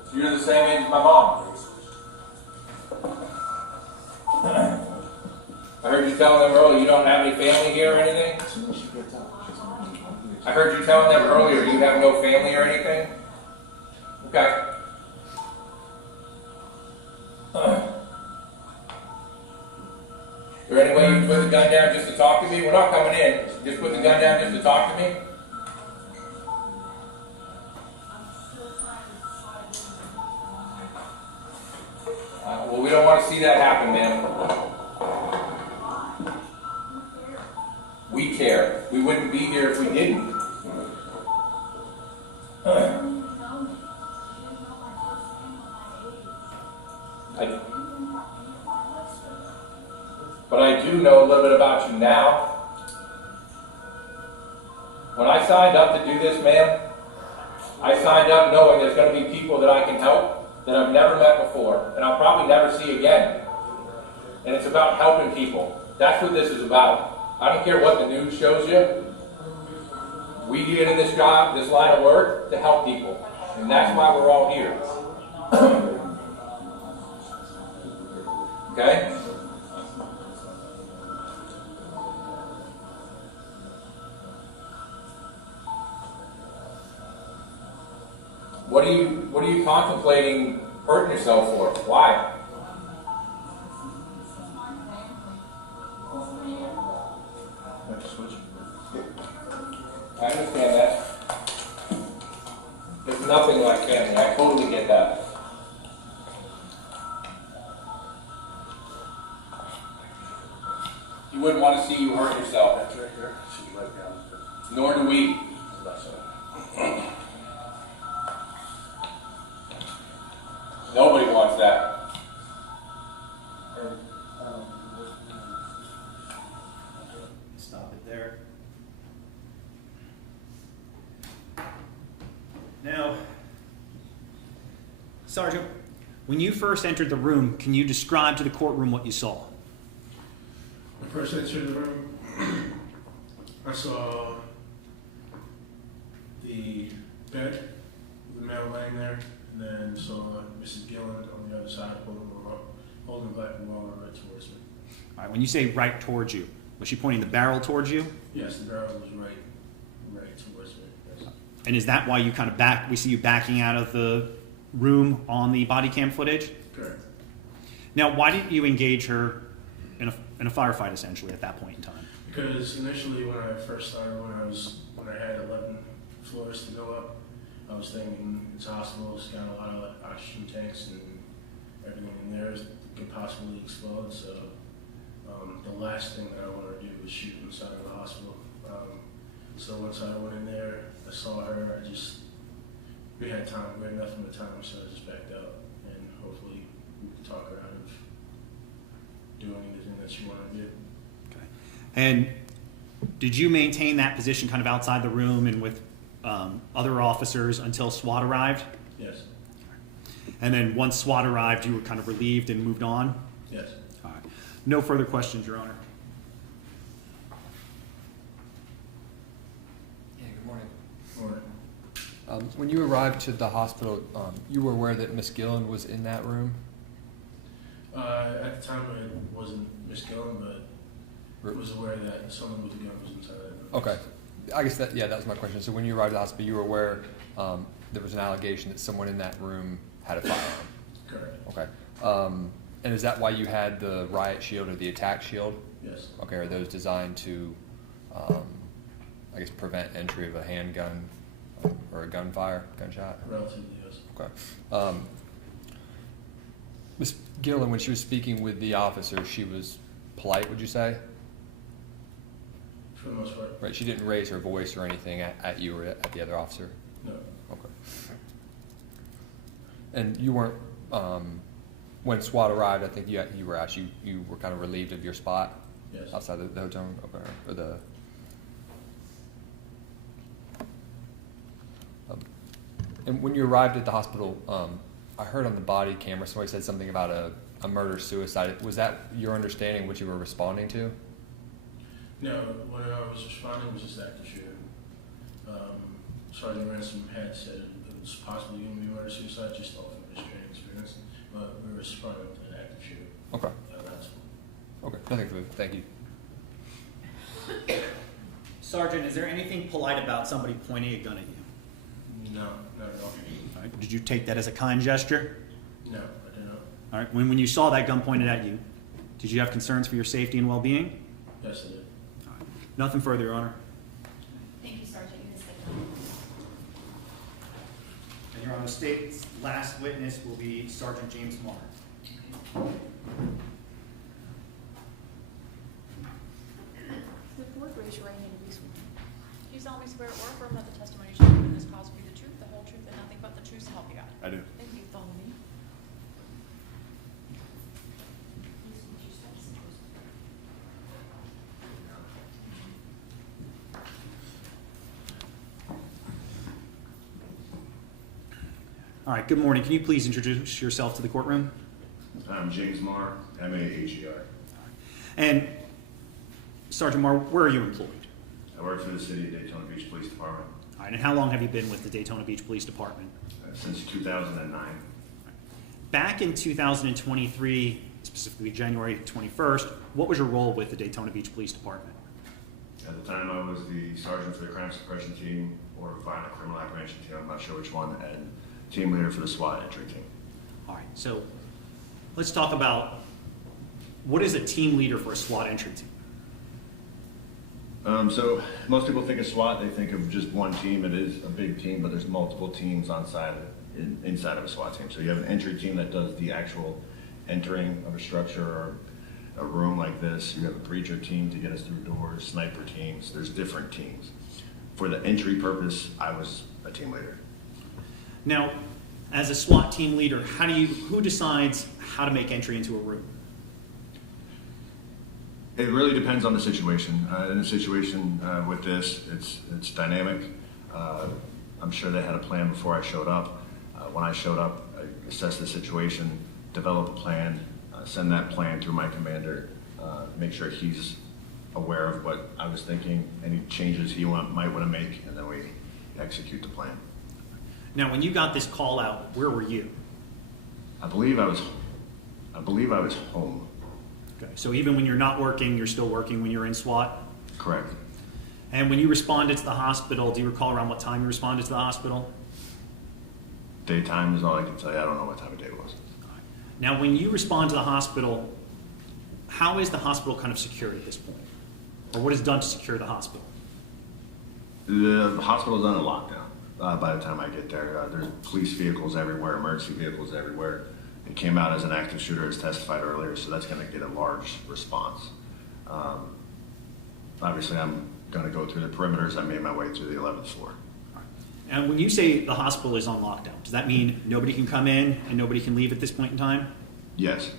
So you're the same age as my mom. I heard you telling them earlier you don't have any family here or anything? I heard you telling them earlier you have no family or anything? Okay. Is there any way you can put the gun down just to talk to me? We're not coming in. Just put the gun down just to talk to me? Well, we don't want to see that happen, ma'am. We care. We wouldn't be here if we didn't. But I do know a little bit about you now. When I signed up to do this, ma'am, I signed up knowing there's going to be people that I can help that I've never met before, and I'll probably never see again. And it's about helping people. That's what this is about. I don't care what the news shows you. We get in this job, this line of work, to help people. And that's why we're all here. Okay? What are you contemplating hurting yourself for? Why? I understand that. It's nothing like family. I totally get that. You wouldn't want to see you hurt yourself. That's right here. She's right down. Nor do we. Nobody wants that. Stop it there. Now, Sergeant, when you first entered the room, can you describe to the courtroom what you saw? When I first entered the room, I saw the bed, the male laying there, and then saw Mrs. Gilland on the other side holding a black revolver right towards me. All right, when you say right towards you, was she pointing the barrel towards you? Yes, the barrel was right towards me. Yes. And is that why you kind of we see you backing out of the room on the body cam footage? Correct. Now, why didn't you engage her in a firefight essentially at that point in time? Because initially when I first started, when I had 11 floors to go up, I was thinking it's a hospital, it's got a lot of oxygen tanks and everything in there could possibly explode. So the last thing that I wanted to do was shoot inside of the hospital. So once I went in there, I saw her. We had time. We had nothing but time, so I just backed out, and hopefully we could talk her out of doing anything that she wanted to do. Okay. And did you maintain that position kind of outside the room and with other officers until SWAT arrived? Yes. And then once SWAT arrived, you were kind of relieved and moved on? Yes. All right. No further questions, Your Honor. Yeah, good morning. Morning. When you arrived to the hospital, you were aware that Miss Gilland was in that room? At the time, it wasn't Miss Gilland, but I was aware that someone with a gun was inside that room. Okay. I guess that was my question. So when you arrived at the hospital, you were aware there was an allegation that someone in that room had a firearm? Correct. Okay. And is that why you had the riot shield or the attack shield? Yes. Okay. Are those designed to, I guess, prevent entry of a handgun or a gunshot? Relatively, yes. Okay. Ms. Gilland, when she was speaking with the officer, she was polite, would you say? For the most part. Right, she didn't raise her voice or anything at you or at the other officer? No. Okay. And you weren't, when SWAT arrived, I think you were asked, you were kind of relieved of your spot? Yes. Outside the hotel, okay, or the... and when you arrived at the hospital, I heard on the body camera somebody said something about a murder-suicide. Was that your understanding, what you were responding to? No, what I was responding was just active shooting. Sergeant Ransom had said it was possibly going to be murder-suicide just off of his training experience, but we were responding to an active shooting. Okay. That's Okay, nothing further. Thank you. Sergeant, is there anything polite about somebody pointing a gun at you? No, not at all. All right. Did you take that as a kind gesture? No, I did not. All right. When you saw that gun pointed at you, did you have concerns for your safety and well-being? Yes, I did. All right. Nothing further, Your Honor. Thank you, Sergeant. You can sit down. And Your Honor, the state's last witness will be Sergeant James Marr. Raise your right hand and be sworn. Do you solemnly swear or affirm that the testimony you shall give in this cause will be the truth, the whole truth, and nothing but the truth, so help you God? I do. Thank you. Follow me. All right. Good morning. Can you please introduce yourself to the courtroom? I'm James Marr, M-A-H-E-R. And Sergeant Marr, where are you employed? I work for the City of Daytona Beach Police Department. All right. And how long have you been with the Daytona Beach Police Department? Since 2009. Back in 2023, specifically January 21st, what was your role with the Daytona Beach Police Department? At the time, I was the sergeant for the crime suppression team or violent criminal apprehension team, I'm not sure which one, and team leader for the SWAT entry team. All right. So let's talk about what is a team leader for a SWAT entry team? So most people think of SWAT, they think of just one team. It is a big team, but there's multiple teams inside of a SWAT team. So you have an entry team that does the actual entering of a structure or a room like this. You have a breacher team to get us through doors, sniper teams. There's different teams. For the entry purpose, I was a team leader. Now, as a SWAT team leader, who decides how to make entry into a room? It really depends on the situation. In a situation with this, it's dynamic. I'm sure they had a plan before I showed up. When I showed up, I assessed the situation, develop a plan, send that plan through my commander, make sure he's aware of what I was thinking, any changes he might want to make, and then we execute the plan. Now, when you got this call out, where were you? I believe I was home. Okay, so even when you're not working, you're still working when you're in SWAT? Correct. And when you responded to the hospital, do you recall around what time you responded to the hospital? Daytime is all I can tell you. I don't know what time of day it was. Now, when you respond to the hospital, how is the hospital kind of secured at this point? Or what is done to secure the hospital? The hospital's on a lockdown by the time I get there. There's police vehicles everywhere, emergency vehicles everywhere. It came out as an active shooter, as testified earlier, so that's going to get a large response. Obviously, I'm going to go through the perimeters. I made my way through the 11th floor. And when you say the hospital is on lockdown, does that mean nobody can come in and nobody can leave at this point in time? Yes.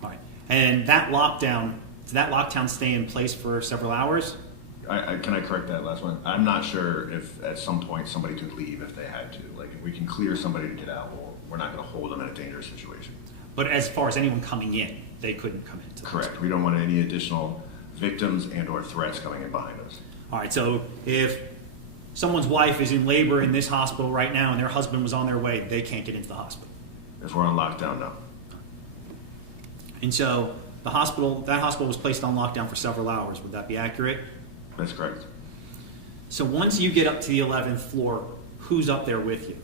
All right. And that lockdown, does that lockdown stay in place for several hours? Can I correct that last one? I'm not sure if at some point somebody could leave if they had to. Like, if we can clear somebody to get out, well, we're not going to hold them in a dangerous situation. But as far as anyone coming in, they couldn't come into the Correct. hospital. We don't want any additional victims and or threats coming in behind us. All right. So if someone's wife is in labor in this hospital right now and their husband was on their way, they can't get into the hospital. If we're on lockdown, no. And so that hospital was placed on lockdown for several hours. Would that be accurate? That's correct. So once you get up to the 11th floor, who's up there with you?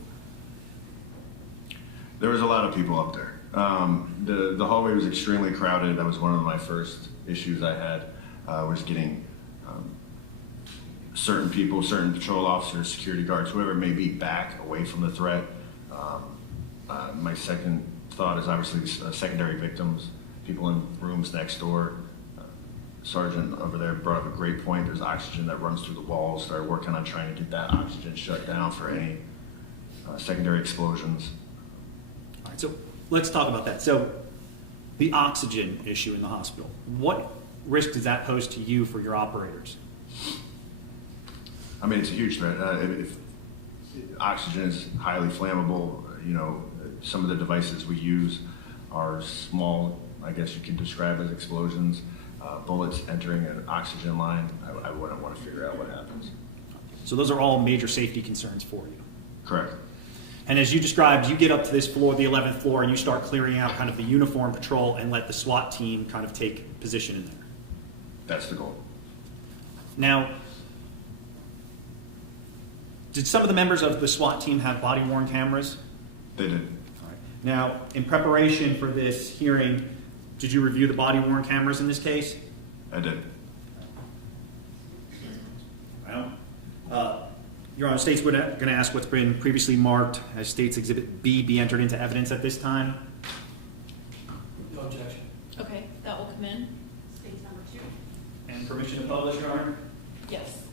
There was a lot of people up there. The hallway was extremely crowded. That was one of my first issues I had, was getting certain people, certain patrol officers, security guards, whoever it may be, back away from the threat. My second thought is obviously secondary victims, people in rooms next door. Sergeant over there brought up a great point. There's oxygen that runs through the walls. They're working on trying to get that oxygen shut down for any secondary explosions. All right, so let's talk about that. So the oxygen issue in the hospital, what risk does that pose to you for your operators? I mean, it's a huge threat. If oxygen is highly flammable, you know, some of the devices we use are small, I guess you can describe as explosions. Bullets entering an oxygen line, I wouldn't want to figure out what happens. So those are all major safety concerns for you? Correct. And as you described, you get up to this floor, the 11th floor, and you start clearing out kind of the uniform patrol and let the SWAT team kind of take position in there. That's the goal. Now, did some of the members of the SWAT team have body-worn cameras? They did. All right. Now, in preparation for this hearing, did you review the body-worn cameras in this case? I did. Well, Your Honor, state's going to ask what's been previously marked as State's Exhibit B be entered into evidence at this time. No objection. Okay, that will come in. State's number 2. And permission to publish, Your Honor? Yes.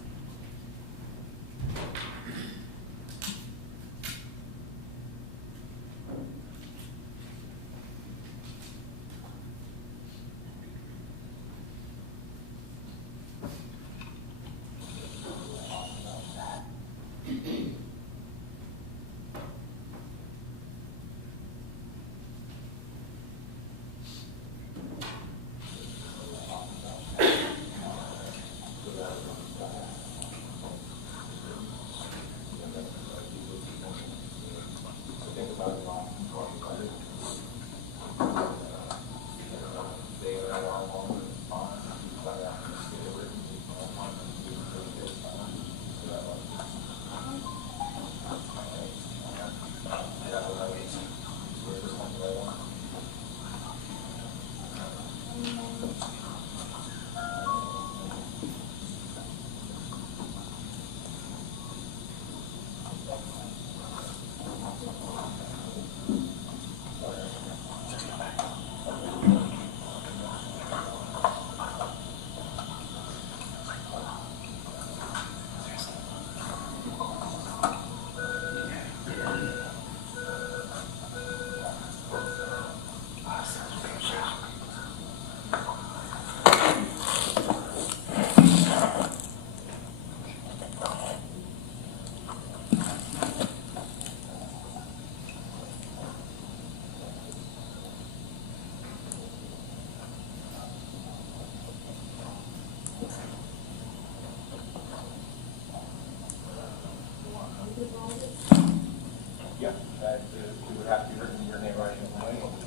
Yeah, that you would have to be written your name right in the name of the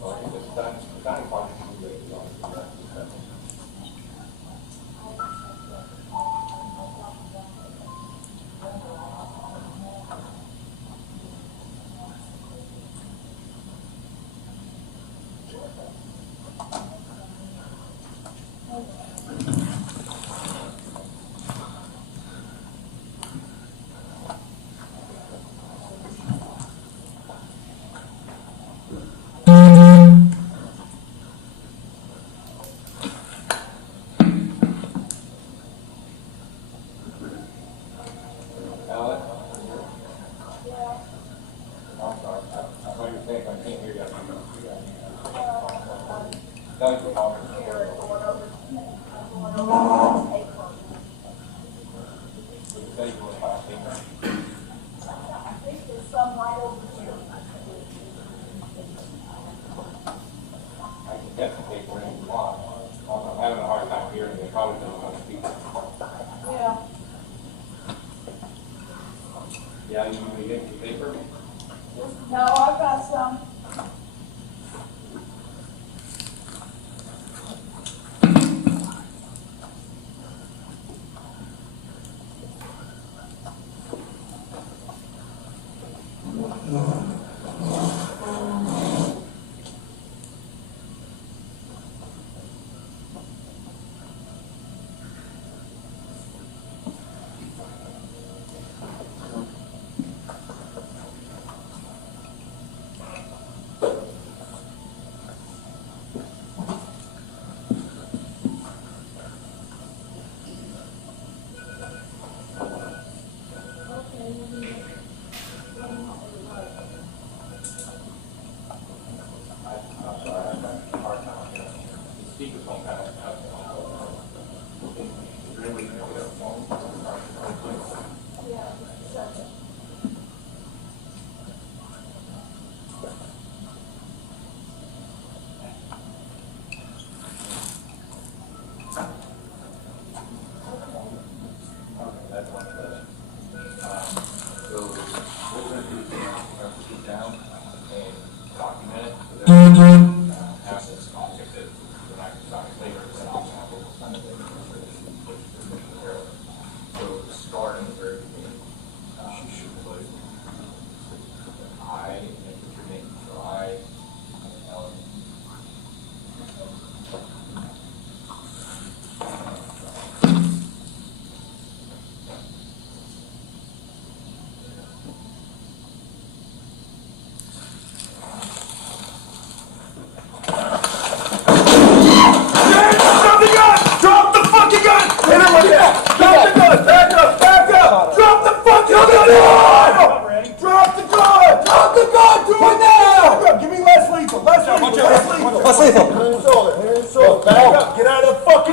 well, I think this dining part is too late. Yeah, you want me to get the paper? No, I've got some.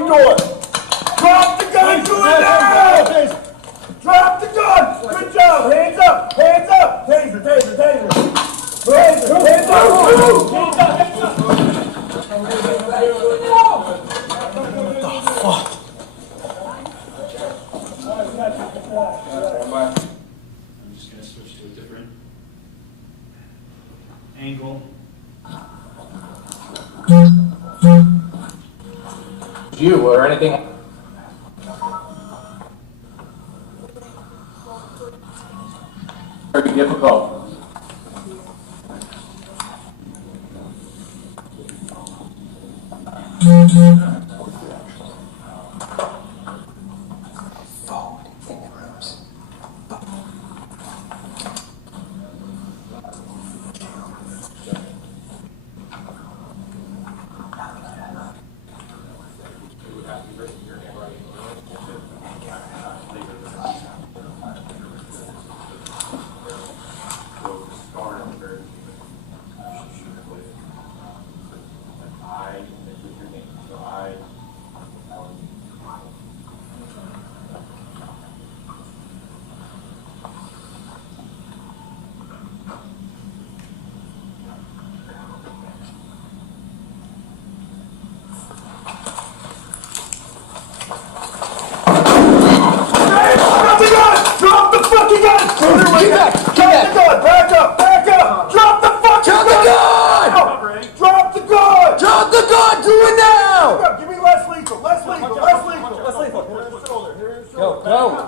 door. Drop the gun, do it now! Drop the gun! Good job, hands up, hands up! Taser, taser, taser! Taser, hands up! What the fuck? I'm just gonna switch to a different angle. You or anything? Very difficult.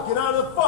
Get out of the